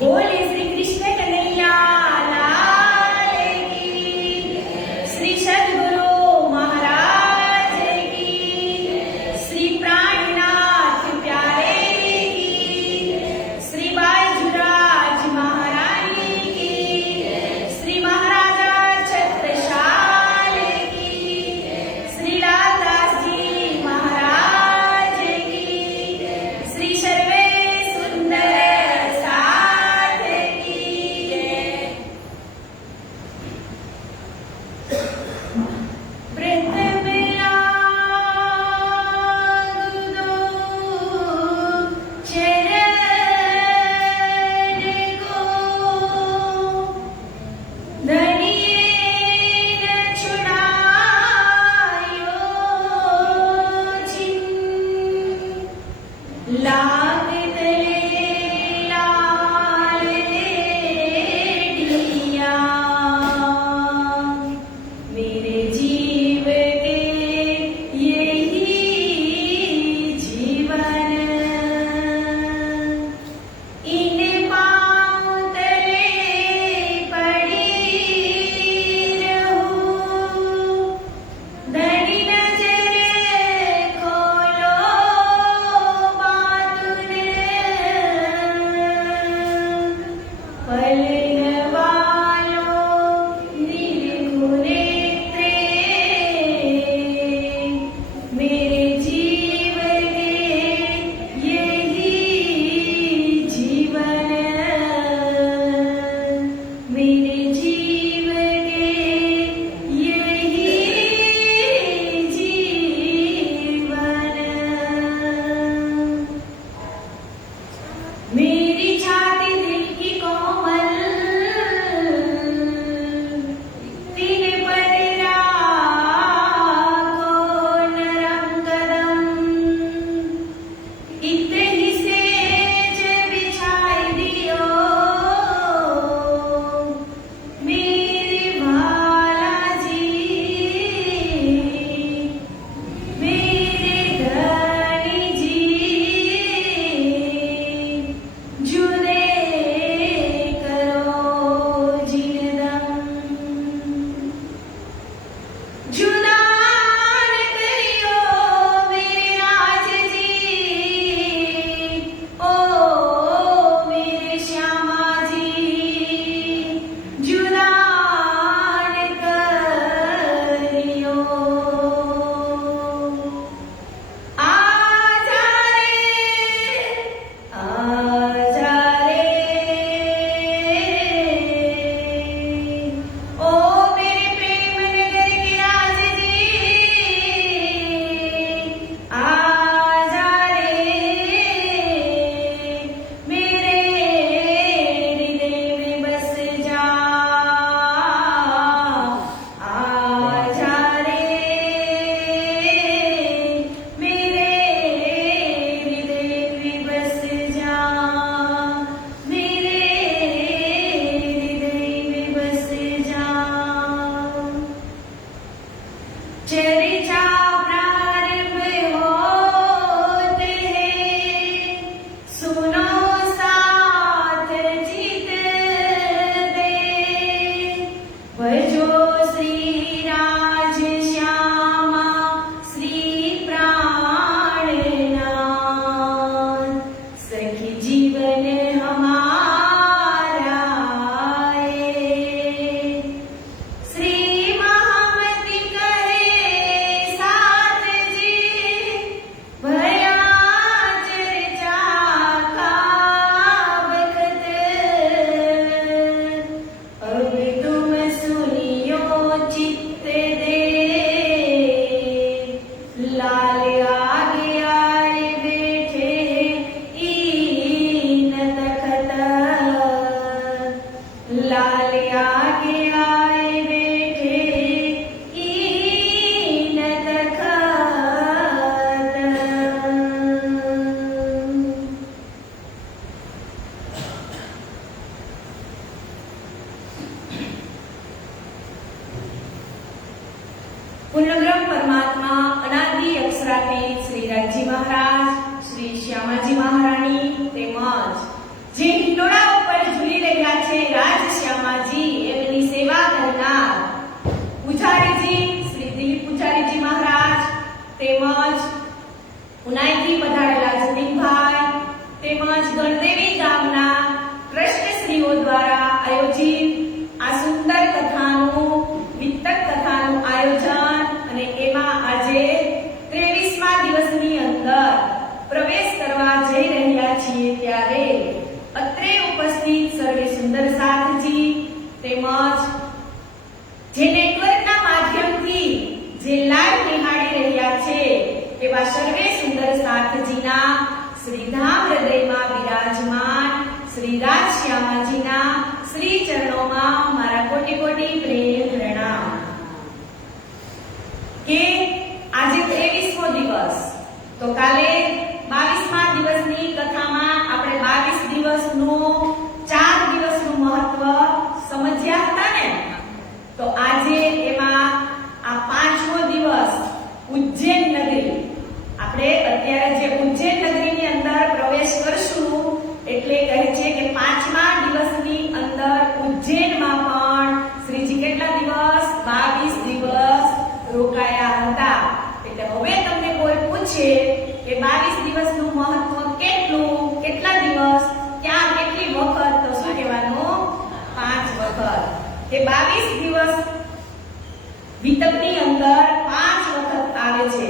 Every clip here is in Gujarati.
बोले श्री कृष्ण कन्हैया लाल की, श्री सद्गुरु महाराज की, श्री प्राणनाथ प्यारे की, श्री बाजूराज महारानी की, श्री महाराजा छत्रसाल की, श्री लालदास जी महाराज की, श्री सर्वे सुंदर પૂર્ણબ્રહ્મ પરમાત્મા અનાદિ અક્ષરાતીત શ્રી રાજજી મહારાજ, શ્રી શ્યામાજી મહારાણી તેમજ જે હિંડોળા ઉપર તેમજ ગણદેવી ગામના ટ્રસ્ટશ્રીઓ દ્વારા આયોજિત આ સુંદર કથાનું વિતક કથાનું આયોજન અને એમાં આજે 23મા દિવસની અંદર પ્રવેશ કરવા જઈ રહ્યા છીએ ત્યારે અત્રે ઉપસ્થિત સર્વે સુંદર સાથજી તેમજ જે નેટવર્કના માધ્યમથી જે લાઈવ નિહાળી રહ્યા છે એવા સર્વે સુંદર સાથજીના શ્રીધામ હૃદયમાં વિરાજમાન શ્રી રાજશ્યામાજીના શ્રી ચરણોમાં મારા કોટી કોટી પ્રેમ પ્રણામ. કે આજે 23મો દિવસ, તો કાલે 22મા દિવસની કથામાં આપણે 22 દિવસનું 4 દિવસનું મહત્વ સમજ્યા હતા ને. તો આજે એમાં આ 5મો દિવસ ઉજ્જૈન નગરી, આપણે અત્યારે જે ઉજ્જૈન નગરીની અંદર પ્રવેશ કરશું એટલે કહે છે કે 5મા દિવસની અંદર ઉજ્જૈનમાં પણ શ્રીજી કેટલા દિવસ? 22 દિવસ રોકાયા હતા. એટલે હવે તમને કોઈ પૂછે કે 22 દિવસનું મહત્વ કેટલું, કેટલા દિવસ, ક્યાં, કેટલી વખત, તો શું કહેવાનું? 5 વખત. કે 22 દિવસ વિતકની અંદર 5 વખત આવે છે.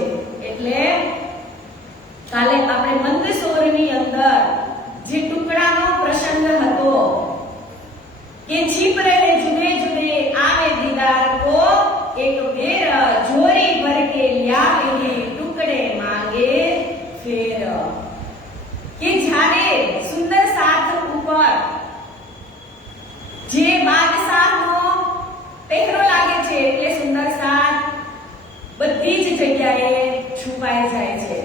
એટલે કાલે આપણે મંદસોરની અંદર જે ટુકડાનો પ્રસંગ હતો કે છીપ રહે જુદે જુદે આવે દીદાર કો, એક બેર જોરી ભર કે લ્યાવે ટુકડે માંગે ફેર. કે જ્યારે સુંદર સાથ ઉપર જે બાદશાહનો પહેરો લાગે છે એટલે સુંદર સાથ બધી જ જગ્યાએ છુપાઈ જાય છે.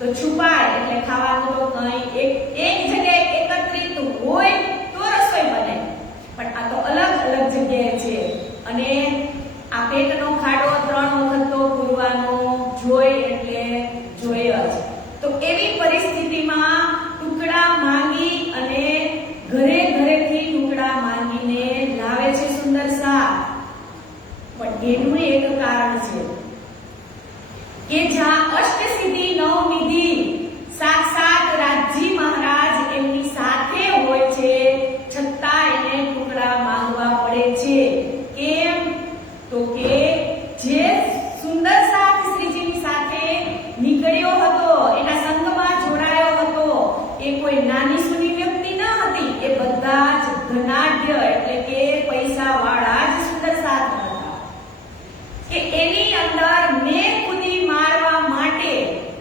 તો છુપાય એટલે ખાવાનું તો કઈ એક જગ્યાએ એકત્રિત હોય તો રસોઈ બને, પણ આ તો અલગ અલગ જગ્યાએ છે. અને આ પેટનો ખાડો 3 વખત તો પૂરવાનો જોઈ એટલે જોઈ જ. તો એવી પરિસ્થિતિમાં ટુકડા માંગી અને ઘરે ઘરેથી ટુકડા માંગીને લાવે છે સુંદર સાથ. પણ એનું એક કારણ છે કે જ્યાં અષ્ટસિદ્ધિ નવનિધિ સાક્ષાત રાજજી મહારાજ એમની સાથે હોય છે, છતાં એને ટુકડા માંગવા પડે છે. કેમ? તો કે જે સુંદર સાથ શ્રીજીની સાથે નીકળ્યો હતો, એના સંગમાં જોડાયો હતો, એ કોઈ નાની સૂની વ્યક્તિ ન હતી. એ બધા જ ધનાઢ્ય એટલે કે પૈસા વાળા જ સુંદર સાથ હતા. કે એની અંદર મેં ખુદી મારવા માટે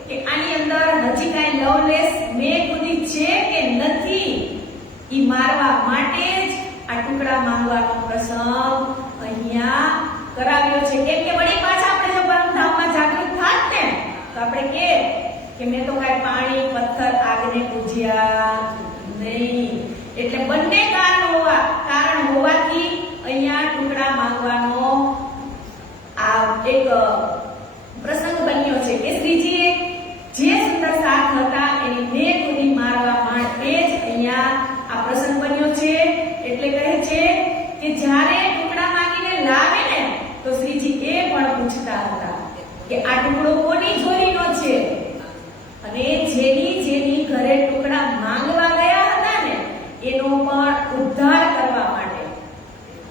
કે આની અંદર હજી કાંઈ લવલેસ મેં ખુદી છે કે નથી, ઈ મારવા માટે જ આ ટુકડા માંગવાનો પ્રસંગ અહીંયા કરાવ્યો છે. કેમ કે વળી પાછા આપણે જો પરમધામમાં જાગૃત થાત ને તો આપણે કે મેં તો કાંઈ પાણી પથ્થર આગને પૂજ્યા નહીં. એટલે બંને કારણ હોવાથી અહીંયા ટુકડા માંગવાનો આ એક પ્રસંગ બન્યો છે કે શ્રીજીએ જે સુંદર સાથ હતા એની મેં ખુદી મારવા માટે જ અહીંયા આ પ્રસંગ બન્યો છે. એટલે કહે છે કે જ્યારે ટુકડા માંગીને લાવે ને તો શ્રીજી એ પણ પૂછતા હતા કે આ ટુકડો કોની ચોરીનો છે, અને જેની ઘરે ટુકડા માંગવા ગયા હતા ને એનો પણ ઉદ્ધાર કરવા માટે.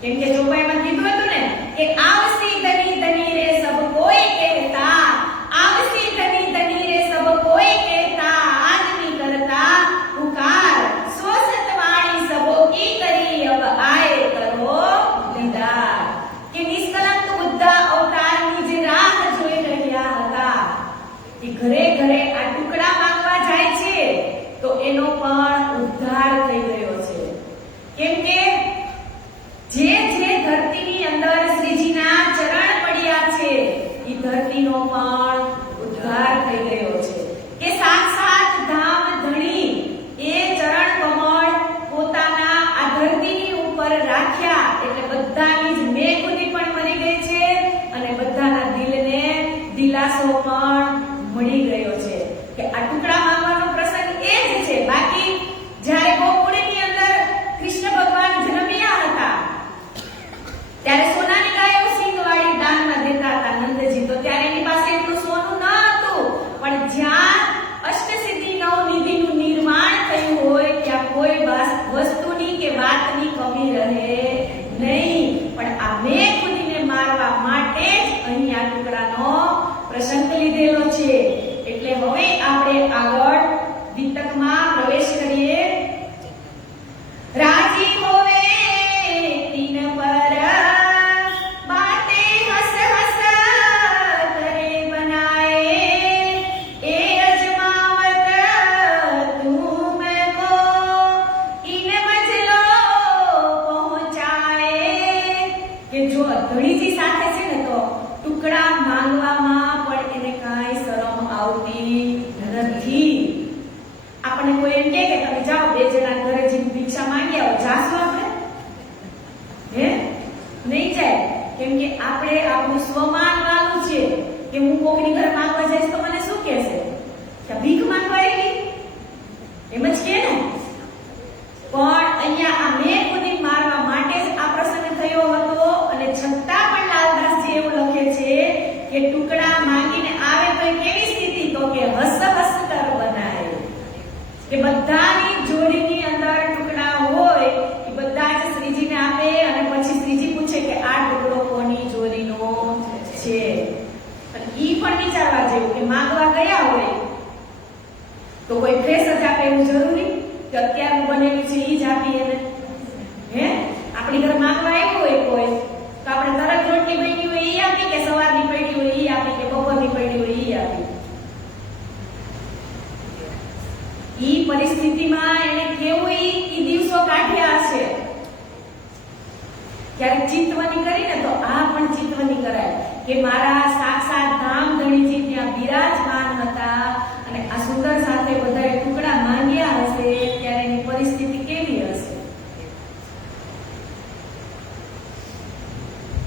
કેમ કે ચોપાઈમાં કીધું હતું ને કે આવસી ધની ધની રે સબ કોઈ કહેતા, આવસી ધની ધની રે સબ કોઈ કહેતા, આદમી કરતા પુકાર, સો સતવાણી સબો કી કરી અબ આए કરો દીદાર. કે નિષ્કલંક બુદ્ધ અવતારની જે રાહ જોઈ રહ્યા હતા, કે ઘરે ઘરે આ ટુકડા માંગવા જાય છે તો ટુકડા માંગવામાં પણ એને કાંઈ શરમ આવતી નથી. આપણને કોઈ એમ કહે કે તમે જાઓ બે જણા ઘરે જઈને ભિક્ષા માંગી આવો, જાશું આપણે? હે, નહીં જાય. કેમ કે આપણે આપણું સ્વમાન વાળું છે કે હું કોકની ઘરે માંગવા જઈશ તો મને શું કહેશે કે ભીખ માંગવા આવી, એમ જ કે ને. પણ અહીંયા આ મેં ખુદી મારવા માટે જ આ પ્રસંગ થયો હતો અને છતાં પણ લાલદાસજી એવું લખે છે કે ટુકડા માંગીને આવે તો કેવી સ્થિતિ, તો કે હસ હસ કર બનાય, કે બધાની જોડીની અંદર ટુકડા હોય એ બધા જ શ્રીજીને આપે અને પછી શ્રીજી પૂછે કે આ ટુકડો કોની જોડીનો છે. અને ઈ પણ વિચારવા જેવું કે માંગવા ગયા હોય તો કોઈ ફ્રેશ જ આપે એવું જરૂરી કે અત્યારનું બનેલું છે ઈ જ આપીએ ને? હે, આપણી ઘરે માંગવા આવ્યું હોય કોઈ તો આપણે તરત રોટલી બની હોય ઈ આપી કે સવારની પડી હોય ઈ આપી કે બપોરની પડી હોય ઈ આપી? ઈ પરિસ્થિતિમાં એને કેવું ઈ દિવસો કાઢ્યા હશે. ક્યારેક ચિંતવની કરીને તો આ પણ ચિંતવની કરાય કે મારા સાક્ષાત ધામ ધણીજી ત્યાં બિરાજમાન હતા અને આ સુંદર સાથે બધાએ ટુકડા માંગ્યા હશે ત્યારે એની પરિસ્થિતિ કેવી હશે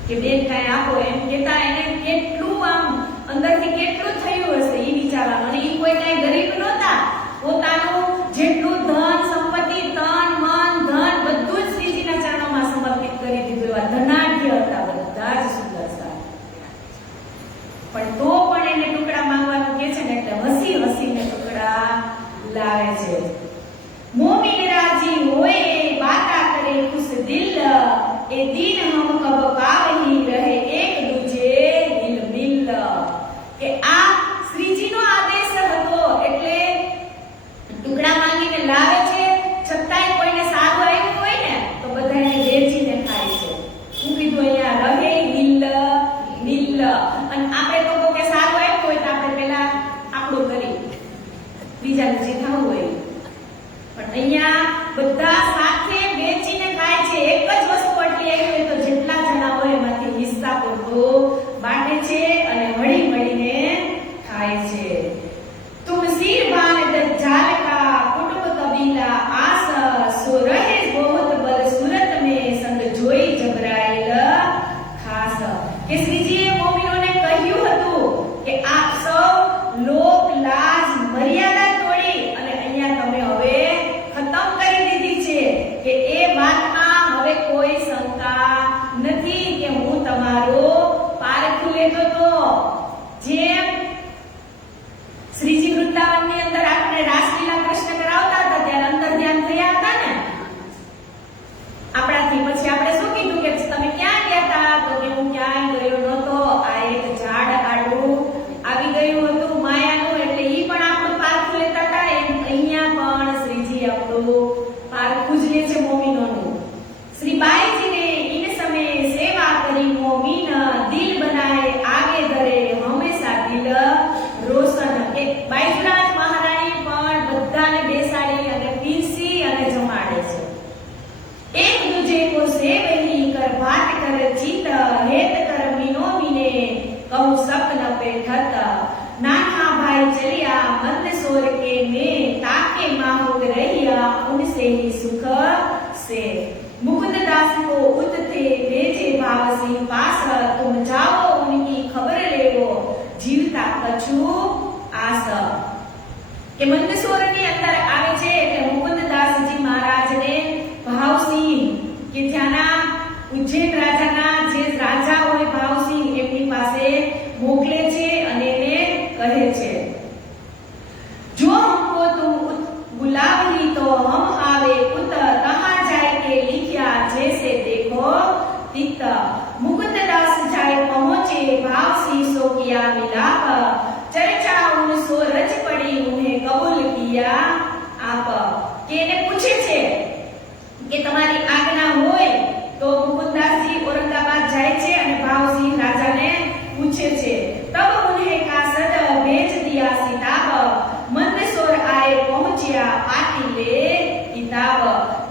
કે બેન કાંઈ આપો એમ કેતા એને કેટલું આમ અંદરથી કેટલું થયું હશે ઈ વિચારવાનું. અને ઈ કોઈ કાંઈ ગરીબ નહોતા, પોતાનું જેટલું ધન સંપત્તિ તન મન ધન બધું જ શ્રીજીના ચરણોમાં સમર્પિત કરી દીધું. એવા ધનાઢ્ય હતા બધા જ સુંદર સાહેબ. પણ તો પણ એને ટુકડા માંગવાનું કે છે ને એટલે હસી હસીને ટુકડા લાવે છે. મોમિન રાજી હોય બાતા કરે ખુશ દિલ, એ દિન હમ કબ પાવહી રહે એક દૂજે દિલ મિલ. કે આ શ્રીજીનો આદેશ હતો એટલે ટુકડા માંગીને લાવે છે, છતાંય કોઈને સારું આવ્યું હોય ને તો બધાને વેચીને ખાય છે. હું કીધું અહીંયા રહે દિલ મિલ. અને આપણે તો કે સારું આવ્યું હોય તો આપણે પહેલા આપણું કરી બીજાનું જે થવું હોય. પણ અહીંયા બધા સાથે વેચીને ખાય છે. એક જ વસ્તુ આટલી આવી હોય તો જેટલા જણા હોય એમાંથી હિસ્સા પૂરતો બાંટે છે અને હળી મળીને ખાય છે. तुम सिर बान दज्जाल का कुटुब कबीला आस, सो रहे बहुत बल सूरत में संग जोई जबराइल खास. કે શ્રીજીએ મોમિનોને કહ્યું હતું કે આપ સૌ લોક લાજ મર્યાદા તોડી અને અહીંયા તમે હવે ખતમ કરી દીધી છે કે એ વાતમાં હવે કોઈ શંકા નથી કે હું તમારો પારખું લેતો તો. જેમ શ્રીજી વૃંદાવનની અંદર આપણે રાસલીલા કૃષ્ણ કરાવતા હતા ત્યારે અંદર ધ્યાન થયા હતા ને આપણાથી. પછી આપણે શું કીધું કે તમે ક્યાં ગયા હતા? તો કે હું ક્યાંય ગયો નહોતો, આ એક ઝાડ આડું આવી ગયું હતું માયાનું, એટલે ઈ પણ આપણું પારખું લેતા હતા. એમ અહીંયા પણ શ્રીજી આપણું પારખું જ લે છે મોમિનોનું. શ્રી બાઈજીને इन समय सेवा કરી મોમિન, દિલ બનાએ આગે ધરે હંમેશા દિલ રોશન. કે બાઈજરાજ મહારાણી પણ બધાને બેસાડી અને પીરસી અને જમાડે છે. એક દૂજે કો સેવહી કર ભાત કર ચિત, હેત કર મીનો મીને કહું સપન પેઠત. નાના ભાઈ ચલિયા મંદસોર કે में ताके माहुक रहिया उनसे ही सुख से. मुकुंद दास को उत थे भेजे भाव सिंह पास, तुम जाओ उनकी खबर लेवो जीवता कछु आस. કે મંદસોરની અંદર આવે છે એટલે મુકુંદદાસજી મહારાજને ભાવસિંહ કે ત્યાંના ઉજ્જૈન રાજાના જે રાજા હોય ભાવસિંહ એમની પાસે મોકલે છે અને એને કહે છે જો हमको तुम बुलावही तो हम आवे उत, कहां जाए के लिखिया जैसे देखो तित. मुकुंददास जाए पहुंचे भावसिंह सो किया मिलाप, चर्चा उन सो रच पड़ी उन्हें कबूल किया आप. કે એને પૂછે છે કે તમારી આજ્ઞા હોય તો મુકુંદદાસજી ઔરંગાબાદ જાય છે અને ભાવસિંહ રાજાને પૂછે છે. તબ ઉन्हें का सद भेज दिया सिताब, मंदसौर आए पहुंचिया पाती ले किताब.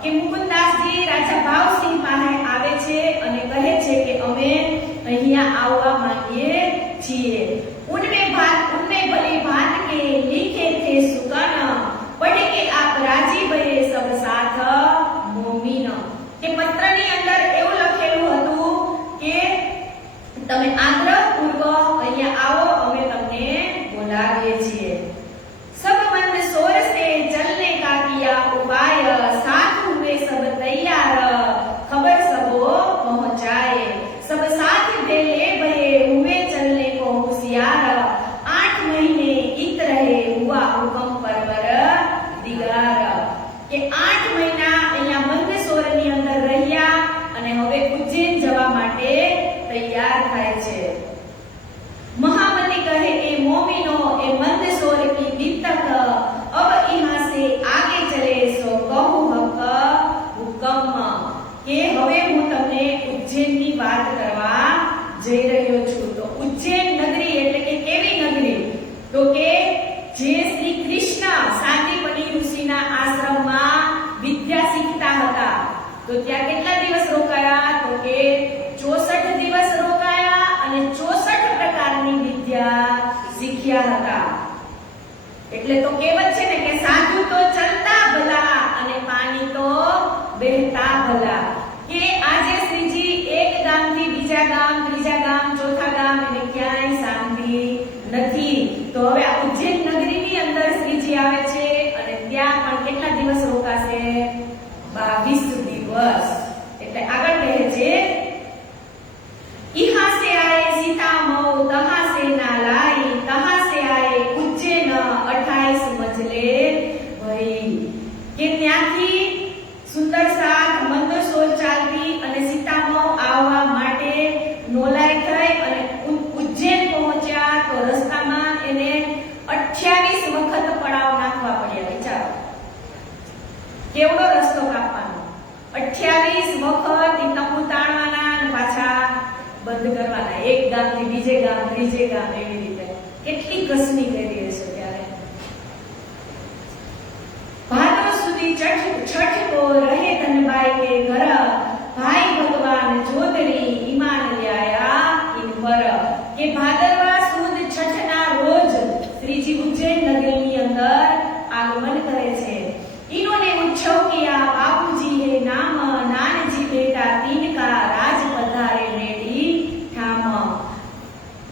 કે મુકુંદદાસજી રાજા ભાવસિંહ પાસે આવે છે અને કહે છે કે અમે અહીંયા આવવા માંગીએ 8 મહિના અહીંયા મંદસોરની અંદર રહ્યા અને હવે ઉજ્જૈન જવા માટે તૈયાર થાય છે। महामनी कहे ए मोमिनो ए मंदसौर की बीतक अब यहाँ से आगे चले सो कहूं हक हुकम के હવે હું તમને ઉજ્જૈનની વાત કરવા જઈ રહ્યો છું। તો ઉજ્જૈન નગરી એટલે કે કેવી નગરી? તો કે જે શ્રી કૃષ્ણ શાંતિપની ઋષિના આશ્રમમાં વિદ્યા શીખતા હતા। તો ત્યાં કેટલા દિવસ રોકાયા? તો કે 64 દિવસ રોકાયા અને 64 પ્રકારની વિદ્યા શીખ્યા હતા। એટલે તો કહેવત છે ને કે સાધુ તો ચલતા ભલા અને પાણી તો બહેતા ભલા, કે આજે શ્રીજી એક ગામથી બીજા ગામ, ત્રીજા ગામ, ચોથા ગામ અને ક્યાંય શાંતિ નથી। તો હવે આ ઉજ્જૈન નગરીની અંદર શ્રીજી આવે છે અને ત્યાં પણ કેટલા દિવસ રોકાશે? 22 દિવસ। એટલે આગળ કહે છે यहाँ से आए सीता मऊ, तहाँ से नालाई, तहाँ से आए उज्जैन 28 मजले भई, के ત્યાંથી સુંદર સાથ મંદસોર ચાલતી અને સીતામૌ આવવા માટે નોલાઈ થઈ અને ઉજ્જૈન પહોંચ્યા। તો રસ્તામાં એને 28 વખત પડાવ નાખવા પડ્યા। વિચારો કેવડો રસ્તો કાપવાનો, 28 વખત તંબુ તાણવાના અને પાછા બંધ કરવાના, એક ગામથી બીજે ગામ, ત્રીજે ગામ, એવી રીતે કેટલી કસની કરી હશે ત્યારે। भादर सुधी छठ को रहे धनबाई के घर, भाई भगवान जोदरी ईमान ल्याया इन पर, के भादरवा सुद छठना रोज श्रीजी उज्जैन नगरी अंदर आगमन करे छे। इन्होंने उत्सव किया, बापूजी है नाम, नानजी बेटा तीन का राज पधारे मेरी ठाम,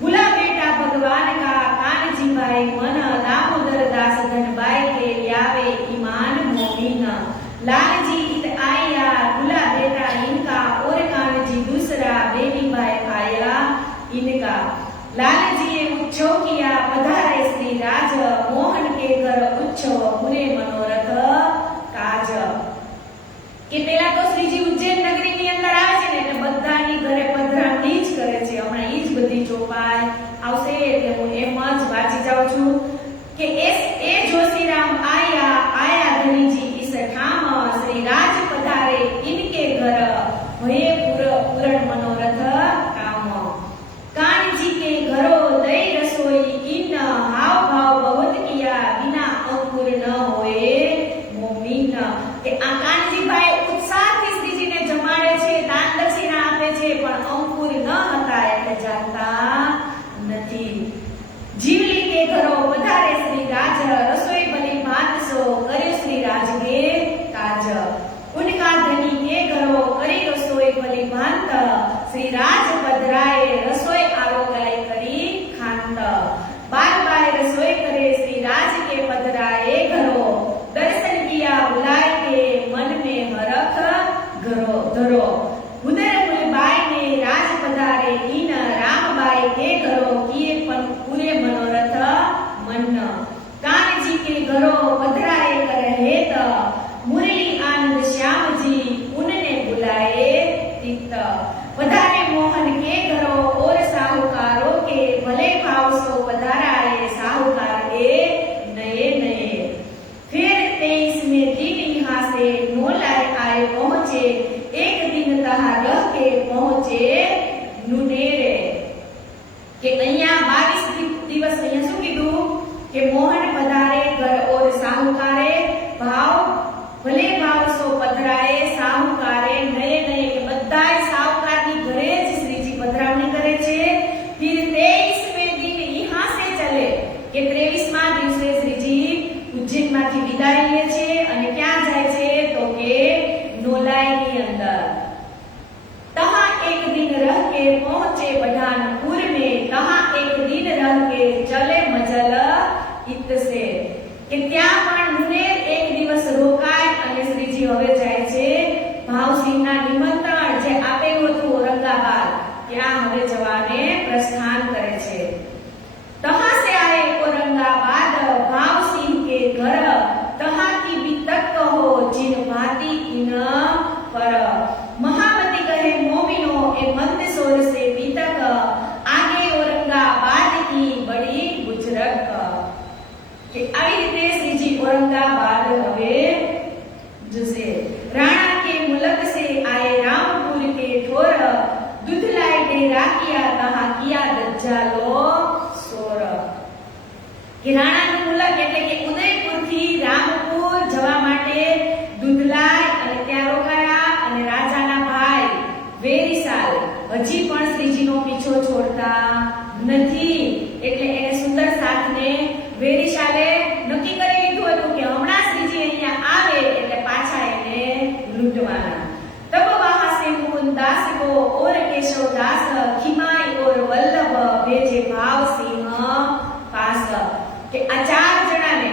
बुला बेटा भगवान का कानजी भाई मन, दामोदर दास धनबाई के ल्यावे ईमान मोमिन, लालजी इत आया बुला बेटा इनका, और कानजी दूसरा बेबी भाई आया इनका। लालजी ने उत्सव किया, पधारे श्री राज, मोहन के घर उत्सव पूरे मनोरथ काज, કે પેલા તો શ્રીજી ઉજ્જૈન નગરીની અંદર આવે છે ને એટલે બધાની ઘરે પધરામણી જ કરે છે। હમણાં ઈ જ બધી ચોપાઈ આવશે એટલે હું એમ જ વાંચી જાઉં છું કે એ જોશીરામ આયા આયા ધનીજી ઈસ ઠામ, શ્રી રાજ પધારે ઇનકે ઘર, ભયે પૂરણ मनोरथ काम, कानजी के घरो दई रसोई इन, हाव भाव बहुत किया बिना अंकुर न होए मोमिन, કે આ કાનજી ભાઈ ઉત્સાહથી શ્રીજીને જમાડે છે, દાન દક્ષિણા આપે છે, પણ અંકુર ન હતા એટલે જાણતા નથી। જીવલી કે ઘરો વધારે શ્રી રાજ, રસોઈ ભલી ભાત સો કર્યો શ્રી રાજ કે કાજ, ઉનકા ધની કે ઘરો કરી રસોઈ ભલી ભાત, શ્રી રાજ પધરાએ રસોઈ આરોગાઈ કરી ખાંત, બાર બાર રસોઈ કરે શ્રી રાજ के पधराए घरो, दर्शन किया बुलाए के मन में हरख घरो धरो, उधर बाई ने राज पधारे इन, राम बाई के घरो किए पूरे मनोरथ मन, कानजी के घरो पधराए कर हेत, मुरली आनंद श्याम जी उनने बुलाए तीत, पधारे मोहन के घरो और साहूकारों के, भले भाव सो पधाराए साहूकार के नए नए। फिर 23वें दिन यहाँ से नोलाए आए पहुंचे, एक दिन तहा रह के पहुंचे नुनेरे, के અહીંયા 22 દિવસ અહીંયા શું કીધું કે મોહન પધારે ઘર ઓર સાહુકારે, ભાવ ભલે ભાવ સો પધરાએ સાહુકારે નયે નયે, કે બધાય સાહુકારની ઘરે જ શ્રીજી પધરામણી કરે છે। फिर 23वें दिन यहाँ से चले, કે 23મા દિવસે શ્રીજી ઉજ્જૈનમાંથી વિદાય લે છે અને ક્યાં જાય છે? તો કે નોલાઈની અંદર। તહા એક દિન રહ राणा के मुल्क से आए रामपुर के ठोर दूध लाए डेरा किया कहा किया दज्जालो सोर કે રાણાનું મુલક એટલે કે ઉદયપુરથી રામપુર જવા માટે દૂધલાય અને ત્યાં રોકાયા અને રાજાના ભાઈ વેરીસાલ હજી પણ શ્રીજીનો પીછો છોડતા નથી એટલે એને સુંદર સાથને વેરીસાલે નક્કી કરી લીધું હતું કે હમણાં શ્રીજી અહીંયા આવે એટલે પાછા એને લૂંટવાના तब वहां से मुकुंदास को और केशवदास खिमाई और वल्लभ भेजे भाव सिंह पास કે આ ચાર જણાને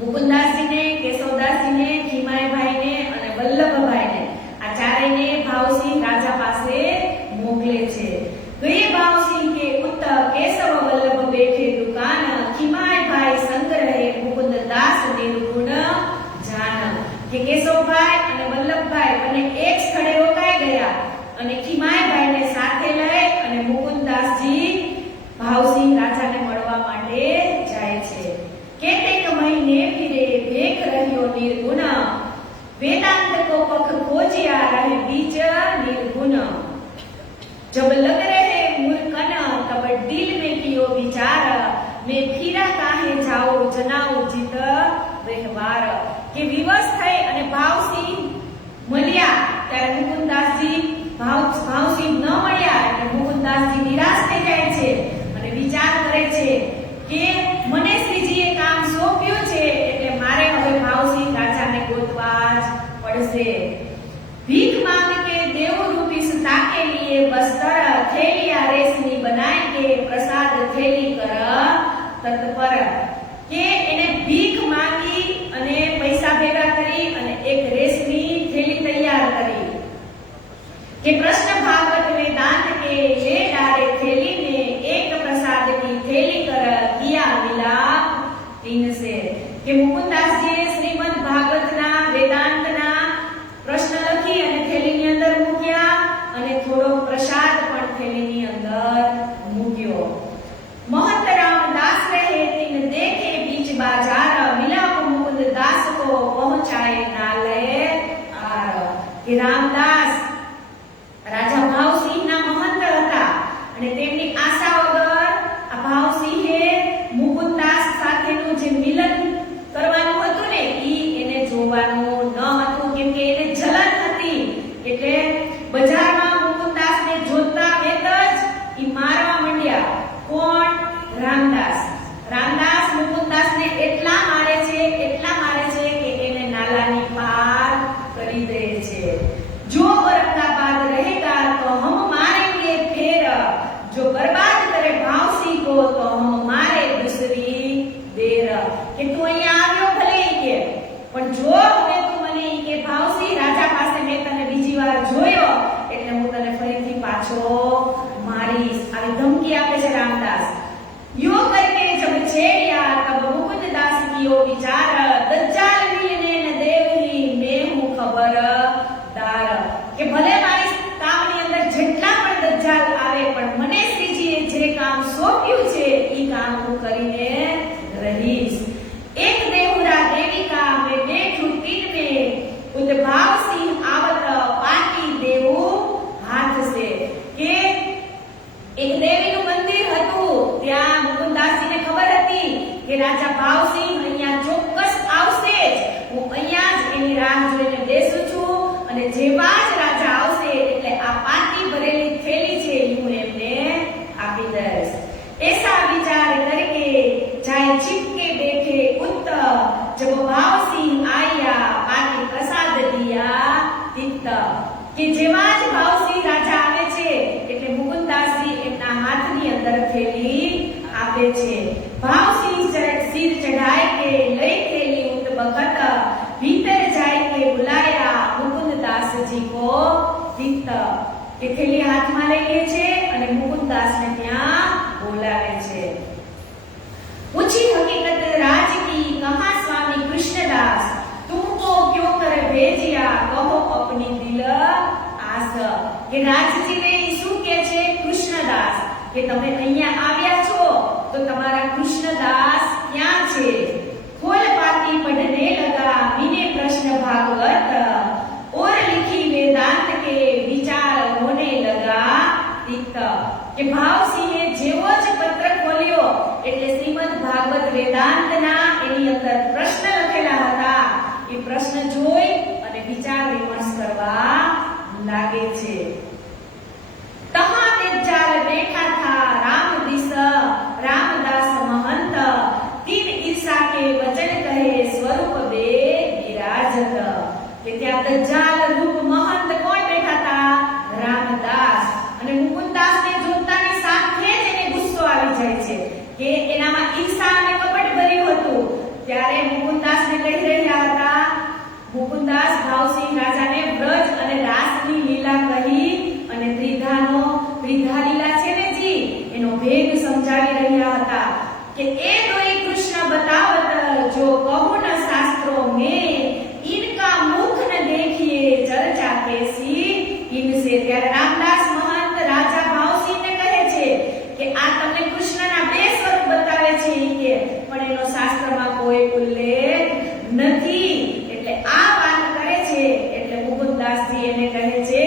મુકુંદાસજીને કેશવદાસજીને ખીમાઈભાઈને અને વલ્લભભાઈને આ ચારેયને ભાવસિંહ રાજા પાસે મોકલે છે ગયે ભાવસિંહ કે પુત્ર કેશવ વલ્લભ બેઠે દુકાન ખીમાઈભાઈ સંગ રહે મુકુંદદાસ નિર્ગુણ જાન કે કેશવભાઈ અને વલ્લભભાઈ બંને એક સ્થળે રોકાઈ ગયા અને ખીમાઈભાઈને સાથે લઈ અને મુકુંદદાસજી ભાવસિંહ રાજાને મળવા માટે જાય છે केतेक महीने फिरे देख रहियो निर्गुण वेदांत को पख खोजिया रहे बीच निर्गुण जब लग रहे मूर्खन तब दिल में कियो विचार मैं फिरा काहे जाओ जनाओ जित व्यवहार के विवश થઈ અને ભાવસિંહ મળ્યા ત્યારે મુકુંદાસજી ભાવસિંહ ન મળ્યા એટલે મુકુંદાસજી નિરાશ થઈ જાય છે અને વિચાર કરે છે કે મને શ્રીજીએ કામ સોંપ્યું છે એટલે મારે હવે ભાવસિંહ રાજાને ગોતવા જ પડશે ભીખ માંગ के देव रूपी सीता के लिए बस्तर थैलिया रेशमी बनाए के प्रसाद थैली कर तत्पर કે એને ભીખ માંગી અને પૈસા ભેગા કરી અને એક રેશમી થેલી તૈયાર કરી કે પ્રશ્ન ભાગવત वेदांत के ले डाले थैली में एक प्रसाद की थैली कर किया मिलाप तीन से કે મુકુંદાસજીએ શ્રીમદ ભાગવતના વેદાંતના પ્રશ્ન લખી અને થેલીની અંદર મૂક્યા અને થોડો પ્રસાદ પણ થેલીની અંદર મૂક્યો महंत रामदास रहे तीन देखे बीच बाजार मिलाप मुकुंद दास को पहुंचाए नालय आर કે રામદાસ રાજા ભાવસિંહના મહંત હતા અને તેમની આશા વગર આ ભાવસિંહે મુકુંદાસ સાથેનું જે મિલન કરવાનું હતું ને એને જોવાનું ન હતું કેમ કે એને જલન હતી એટલે બજારમાં મુકુંદાસને જોતા વેત જ ઈ મારવા માંડ્યા કોણ રામદાસ મુકુંદાસને એટલા મારે છે કે એને નાલાની પાર કરી દે છે જો औरंगाबाद रहेगा तो हम मारेंगे फिर जो बर्बाद करे भावसिंह को तो हम मारे दूसरी देर કે તું અહીંયા આવ્યો ભલે કે પણ જો હવે તું મને કે ભાવસિંહ રાજા પાસે મેં તને બીજી વાર જોયો એટલે હું તને ફરીથી પાછો મારીશ આવી ધમકી આપે છે રામદાસ यो करके जब छेड़िया तब मुकुंददास की यो विचार दज्जाल मिलने न देवही मैं हूं खबरदार કે ભલે મારી કામની અંદર જેટલા પણ દજ્જાલ આવે પણ મને શ્રીજીએ જે કામ સોંપ્યું છે ઈ કામ હું કરીને રહીશ એક દેहुरा देविका में बैठू तीन में उद्भाव सिंह आवत पाटी देऊ हाथ से કે એક દેવીનું મંદિર હતું ત્યાં મુકુંદાસજીને ખબર હતી કે રાજા ભાવસિંહ અહીંયા ચોક્કસ આવશે જ હું અહીંયા જ એની રાહ જોઈને બેસું છું અને જેવા જ રાજા આવશે એટલે આ પાટી ભરેલી થેલી છે હું એમને આપી દઈશ ऐसा विचार करके जाए चिपके बैठे उत्त जब भावसिंह आया पाटी प्रसाद दिया तित्त કે જેવા જ ભાવસિંહ રાજા આવે છે એટલે મુકુંદાસજી એમના હાથની અંદર થેલી આપે છે ભાવસિંહ સિર ચઢાય કે લઈ થેલી ઉત બખત ભીતર જાય કે બુલાયા મુકુંદદાસ જી को तित्त કે થેલી હાથમાં લઈ લે છે અને મુકુંદદાસને ત્યાં બોલાવે છે पूछी हकीकत राज की कहां स्वामी कृष्णदास तुमको क्यों कर भेजिया कहो अपनी दिल आस કે રાજજીને શું કહે છે કૃષ્ણદાસ કે તમે અહીંયા આવ્યા છો તો તમારા કૃષ્ણદાસ ક્યાં છે ખોલ પાતી પડને લગા વિને પ્રશ્ન ભાગવત लागे छे। तहां दज्जाल बैठा था राम दिस रामदास महंत, तीन ईर्षा के वचन कहे स्वरूप बे विराजत। કે ત્યાં દજ્જાલ રૂપ મહંત કોણ બેઠા હતા? રામદાસ. અને મુકુંદાસને જોતાની સાથે જ એને ગુસ્સો આવી જાય છે કે એનામાં ઈર્ષા અને કપટ ભર્યું હતું. ત્યારે મુકુંદાસને કહી રહ્યા હતા, મુકુંદાસ ભાવસિંહ રાજાને વ્રજ અને રાસની લીલા કહી અને ત્રિધા લીલા છે ને જી એનો ભેદ સમજાવી રહ્યા હતા કે એ દોઈ કૃષ્ણ બતાવત જો કહું ન શાસ્ત્રો में इनका मुख न देखिए चर्चा कैसी इनसे। ત્યારે રામદાસ મહંત રાજા ભાવસિંહને કહે છે કે આ તમને કૃષ્ણના બે સ્વરૂપ બતાવે છે કે પણ એનો શાસ્ત્રમાં કોઈ ઉલ્લેખ નથી. એટલે આ વાત કરે છે. એટલે મુકુંદાસજી એને કહે છે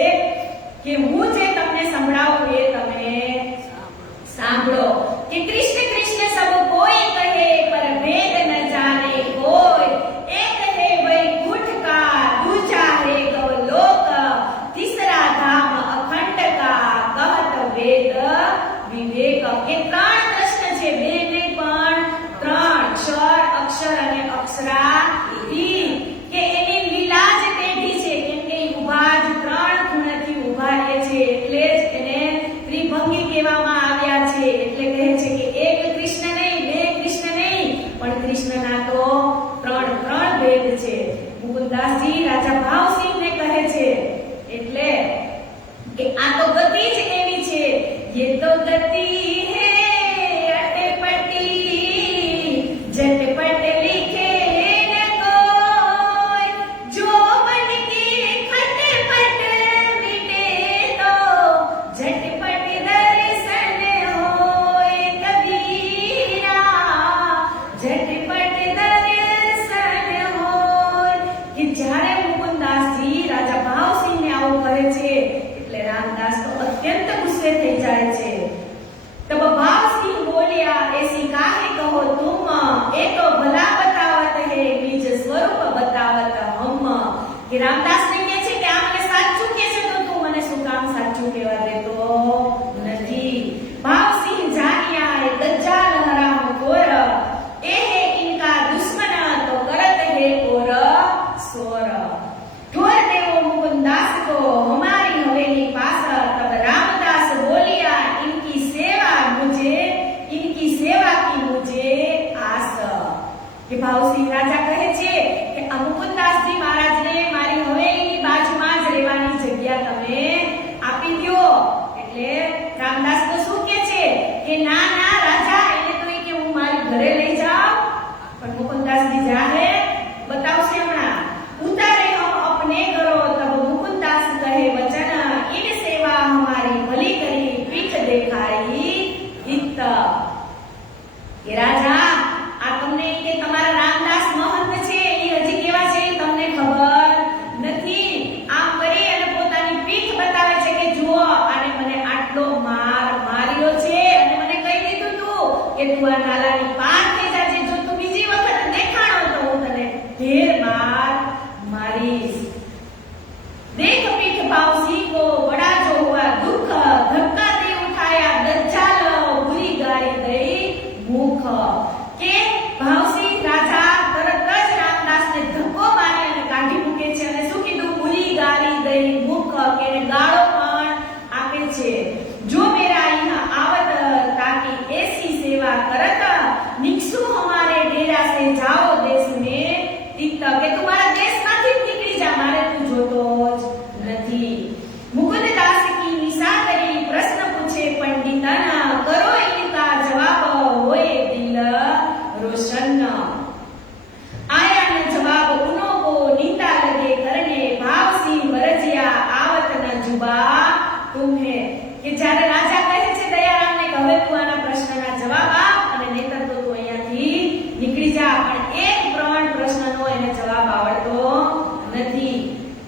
કે હું જે તમને સંભળાવું એ તમે સાંભળો કે કૃષ્ણ કૃષ્ણ સબ કોઈ કહે પર ભેદ ન જાને કોઈ, એક હે વૈકુંઠ કા दूजा है गवलोक, तीसरा धाम अखंड का कहत वेद विवेक। કે ત્રણ કૃષ્ણ છે, બે નહીં પણ ત્રણ, ક્ષર અક્ષર અને અક્ષરા ઈ. કે એની લીલા જ પેઢી છે કેમ કે ઉભા જ ત્રણ ખૂણેથી ઉભા રહે છે એટલે જ એને ત્રિભંગી કહેવામાં આવ્યા છે. એટલે કહે છે કે એક કૃષ્ણ નહીં, બે કૃષ્ણ નહીં પણ કૃષ્ણના તો ત્રણ ભેદ છે. મુકુંદાસજી રાજા ભાવસિંહને કહે છે એટલે કે આ તો ગતિ જ એવી છે. ये तो गति है अटपटी झटपट लिखे न कोई, जो बन के खटपट मिटे तो झटपट दर्शन होय कबीरा, झटपट दर्शन होय। कि જ્યારે મુકુંદાસજી રાજા ભાવસિંહને આવું કહે છે એટલે રામદાસ તો અત્યંત ગુસ્સે થઈ જાય છે. तब भाव सिंह बोलिया ऐसी काहे कहो तुम, ए तो भला बतावत है निज स्वरूप बतावत हम। कि रामदास ने કહે છે કે આ મને સાચું કહે છે તો તું મને શું કામ સાચું કહેવા દેતો નથી? भाव सिंह जानिया ए दज्जाल हराम खोर, ए है इनका दुश्मन तो करत है और सोर। ठोर देवो मुकुंदास को हमारी हवेली पास, तब रामदास बोलिया इनकी सेवा की मुझे आस। કે ભાવસિંહ રાજા કહે છે કે આ મુકુંદાસજી મહારાજને મારી હવેલીની બાજુમાં જ રહેવાની જગ્યા તમે આપી દો. એટલે રામદાસ તો શું કહે છે કે ના ના રાજા, એને તો કે હું મારી ઘરે લઈ જાઉં. પણ મુકુંદાસજી જાહે બતાવશે હમણાં. ઉતારે હમ अपने करो तब मुकुंदास कहे वचन, इन सेवा हमारी भली करी पीठ देखाई हित। કે રાજા આ તમને કે તમારા રામદાસ મહંત છે એ હજી કેવા છે તમને ખબર નથી. આમ કરી અને પોતાની પીઠ બતાવે છે કે જુઓ આને મને આટલો માર્યો છે અને મને કહી દીધું તું કે તું આ નાલાની પાર થઈ જાજે, જો તું બીજી વખત દેખાણો તો હું તને ઢેર मारीस। देख पीठ भाव सिंह को बड़ा जो हुआ दुख, धक्का दे उठाया दज्जाल बुरी गाली गई मुख। के भाव सिंह राजा तरत ज रामदास ने धक्को मारी અને કાઢી મૂકે છે અને શું કીધું? बुरी गाली गई मुख, કે ગાળો પણ આપે છે। जो मेरा यहाँ आवत ताकि ऐसी सेवा करत, निकसू हमारे डेरा से जाओ देश में तीत। के तुम्हारा देश માંથી નીકળી જા, મારે તું જોતો જ નથી। मुकुंददास की निशा करी प्रश्न पूछे पंडितन, करो इनका जवाब होए दिल रोशन। आया न जवाब उनो को नींदा लगे करने, भाव सिंह वरजिया आवत न जुबा तुम्हें। કે જ્યારે રાજા કહે છે દયારામને કે હવે તું આના પ્રશ્નના જવાબ આપ અને નહીતર તો તું અહીંયાથી નીકળી જા, પણ એક પણ પ્રશ્નનો એને જવાબ આવડતો નથી।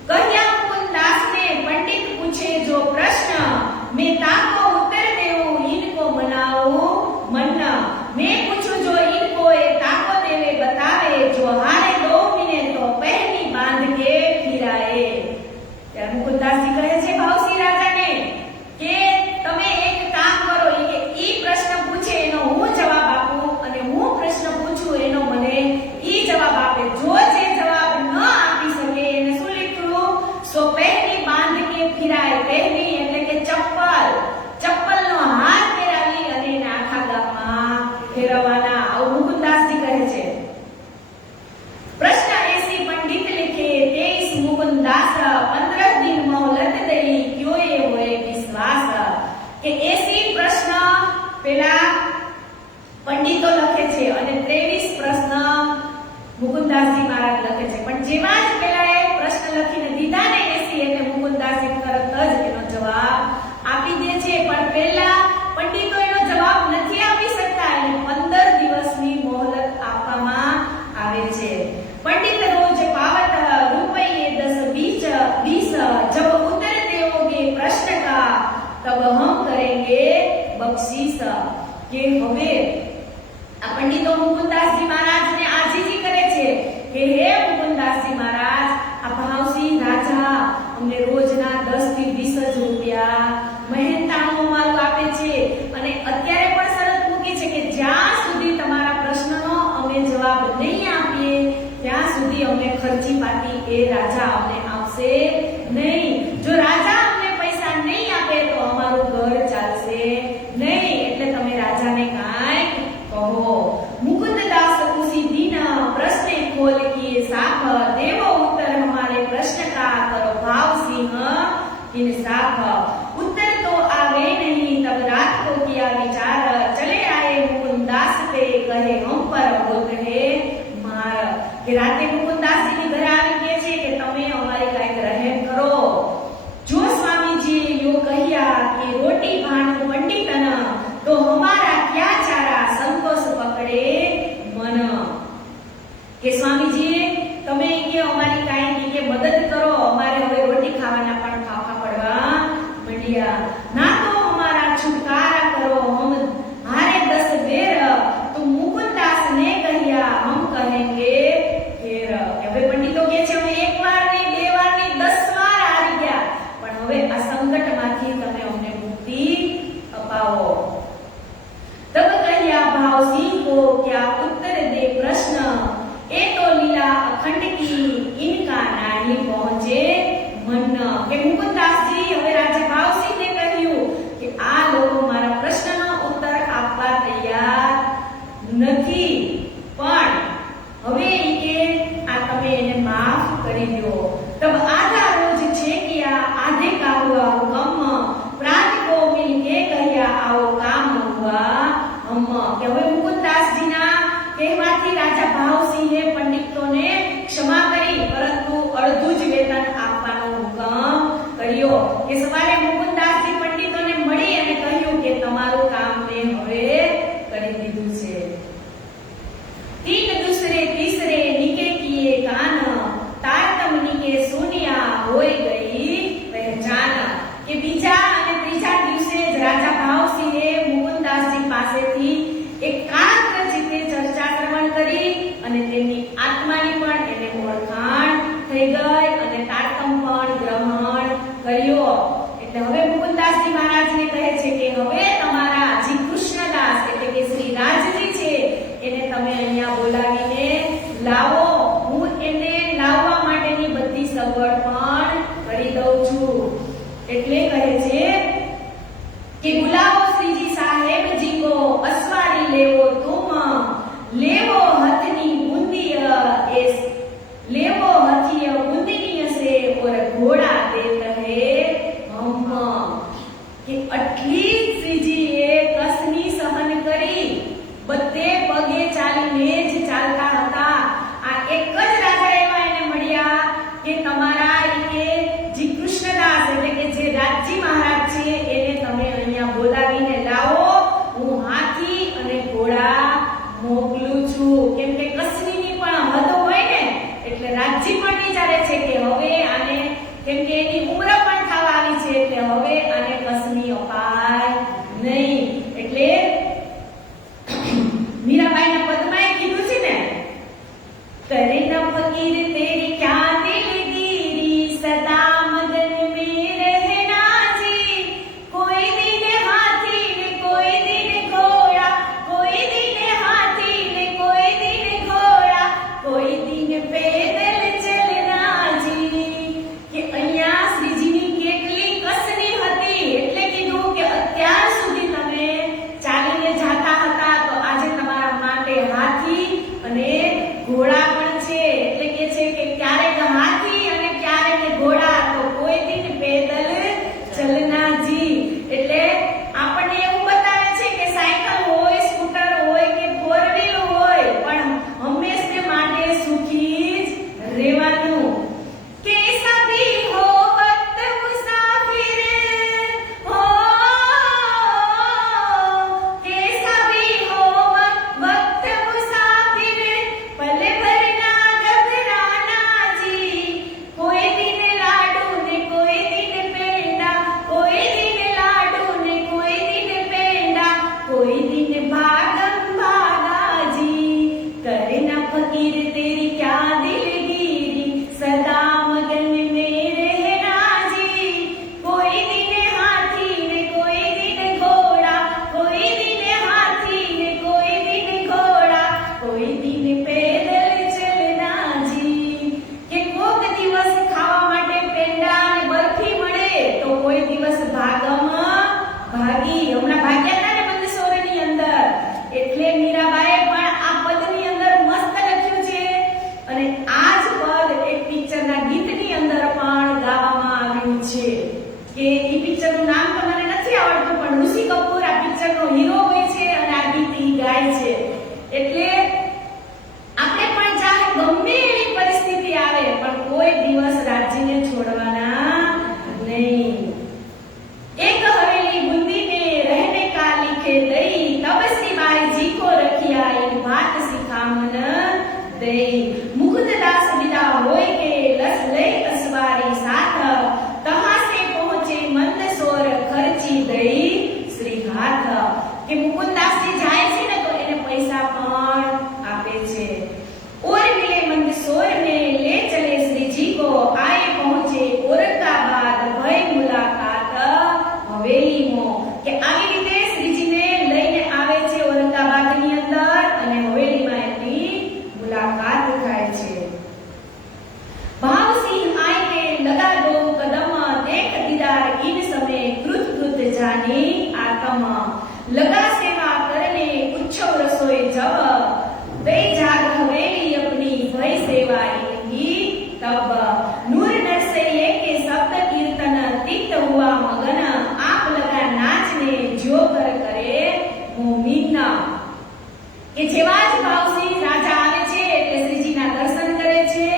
કહ્યા મુકુંદાસને पंडित पूछे जो प्रश्न, मैं ताको उत्तर देऊं इनको मनाऊं मन। मैं पूछूं जो इनको ए ताको देवे बतावे, जो हारे दो मिने तो पहली बांध के फिराए। ત્યારે મુકુંદાસજી કહે છે तब हम करेंगे बख्शीश। કે હવે આ પંડિતો મુકુંદાસજી મહારાજને આજીજી કરે છે કે હે મુકુંદાસજી મહારાજ, આ ભાવસિંહ રાજા અમને રોજના 10 થી 20 રૂપિયા મહેનતાણું અમારું આપે છે અને અત્યારે પણ શરત મૂકી છે કે જ્યાં સુધી તમારા પ્રશ્નનો અમે જવાબ નહીં આપીએ ત્યાં સુધી અમને ખર્ચી પાતી એ રાજા અમને આપશે નહીં. જો રાજા અમને પૈસા નહીં આપે તો અમારું ઘર ચાલશે નહીં. એટલે તમે રાજાને કાંઈ કહો. मुकुंददास उसी दिन प्रश्न खोल किए साफ, देवो उत्तर हमारे प्रश्न का करो भाव सिंह इंसाफ. उत्तर तो आवे नहीं तब रात को किया विचार, चले आए मुकुंददास पे कहे हम पर होत है मार. કે રાતે મુકુંદાસજીની ઘરે આવી કહે છે કે તમે અમારી કાંઈક રહેમ કરો. જો સ્વામીજી યો કહ્યા કે રોટી ભાણું પંડિતન तो हमारा क्या चारा संतोष पकड़े मन. કે સ્વામીજી તમે કે અમારી કાંઈ કે મદદ કરો, અમારે હવે રોટી ખાવાના પણ ફાફા પડવા મંડ્યા. ના તો हमारा छुटकारा करो हम हारे 10 बेर, तुम मुकुंदास ने कहिया हम कहेंगे फिर. હવે પંડિતો કહે છે અમે એક વાર નહીં, બે વાર નહીં, 10 વાર હારી ગયા, પણ હવે આ સંકટમાંથી તમે અમને મુક્તિ અપાવો. तब कहिया भाव सिंह को क्या उत्तर दे प्रश्न, ए तो लीला अखंड की इनका नाही पहुंचे मन. કે મુકુંદાસજી હવે રાજા ભાવસિંહને કહ્યું કે આ લોકો મારા પ્રશ્નનો ઉત્તર આપવા તૈયાર નથી, પણ હવે કે આ તમે એને માફ કરી દો. तब आधा रोज छे किया आधे का हुआ हुकम, प्रात को मिलके कहिया आओ काम हुआ हम. કે હવે મુકુંદાસજીના કહેવાથી રાજા ભાવસિંહે પંડિતોને ક્ષમા કરી, પરંતુ અડધું જ વેતન આપવાનો હુકમ કર્યો. કે સવારે મુકુંદાસજી પંડિતોને મળી અને કહ્યું કે તમારું કામ મેં હવે કરી દીધું છે. तीन दूसरे तीसरे निके किए कान, तारतम निके सोनिया होई गई पहचान. કે બીજા અને ત્રીજા દિવસે જ રાજા ભાવસિંહે મુકુંદાસજી પાસેથી એકાગ્ર ચિત્તે ચર્ચા શ્રવણ કરી અને તેમની આત્માની પણ એને ઓળખાણ થઈ ગઈ અને તારતમ પણ ગ્રહણ કર્યો. એટલે હવે મુકુંદાસજી મહારાજને કહે છે કે હવે તમારા જી કૃષ્ણદાસ એટલે કે શ્રી રાજજી છે એને તમે અહીંયા બોલાવીને લાવો, હું એને લાવવા માટેની બધી સગવડ પણ કરી દઉં છું. એટલે કહે છે કે बुलाओ श्रीजी साहेब जी को, असवारी लेवो तुम, लेवो हथनी बूंदी एस, लेवो हथी बूंदनी से और घोड़ा देत है हम. કે આટલી શ્રીજીએ કસની સહન કરી, બધે પગે ચાલીને જ ચાલતા હતા. આ એક જ રાજા એવા એને મળ્યા કે તમારા કે જી કૃષ્ણદાસ એટલે કે જે રાજજી મહારાજ છે એને તમે અહીંયા બોલાવીને લાવો, હું હાથી અને ઘોડા મોકલું છું. કેમ કે કસનીની પણ હદ હોય ને, એટલે રાજજી પણ વિચારે છે કે હવે આને, કેમ કે એની ઉંમર પણ થવા આવી છે, એટલે હવે આને કસની અપાય નહીં. એટલે મીરાબાઈના પદમાં કીધું છે ને, કરે ન ફકીર તેરી ક્યાં દિલગીરી, સદા મદન में रहना जी, કે ઈ પિક્ચરનું નામ તો મને નથી આવડતું પણ ઋષિ કપૂર આ પિક્ચરનો હીરો હોય છે અને આ ગીત ઈ ગાય છે. એટલે આપણે પણ ચાહે ગમે એવી પરિસ્થિતિ આવે પણ કોઈ દિવસ રાજ્યને છોડવાના નહીં. एक हवेली बूंदी में रहने का लिखे दई तब सी बाई जी को रखिया इन बात सिखामन दई. मुकुंददास विदा होय के लस लई असवारी साथ तहां से पहुंचे मंदसौर खर्ची दई श्री हाथ. કે મુકુંદાસ जी જાય છે ને તો એને પૈસા પણ આપે છે. और मिले मंदसौर में ले चले श्री जी को आए पहुंचे औरंगाबाद भय मुलाकात હવેલીમાં. કે આવી રીતે શ્રીજીને લઈને આવે છે ઔરંગાબાદની અંદર અને હવેલીમાં એની મુલાકાત થાય છે. भाव सिंह आए के लगा दो कदम देख दीदार इन समय कृत कृत जानी आत्म. लगा सेवा करने उच्छव रसोई जब दे जाग हवेली अपनी भय सेवा इनकी तब. नूर नरसैये के शब्द कीर्तन तिक्त हुआ मगन आप लगा नाचने जो कर करे मोमिन. કે જેવા જ ભાવસિંહ રાજા આવે છે એટલે શ્રીજીના દર્શન કરે છે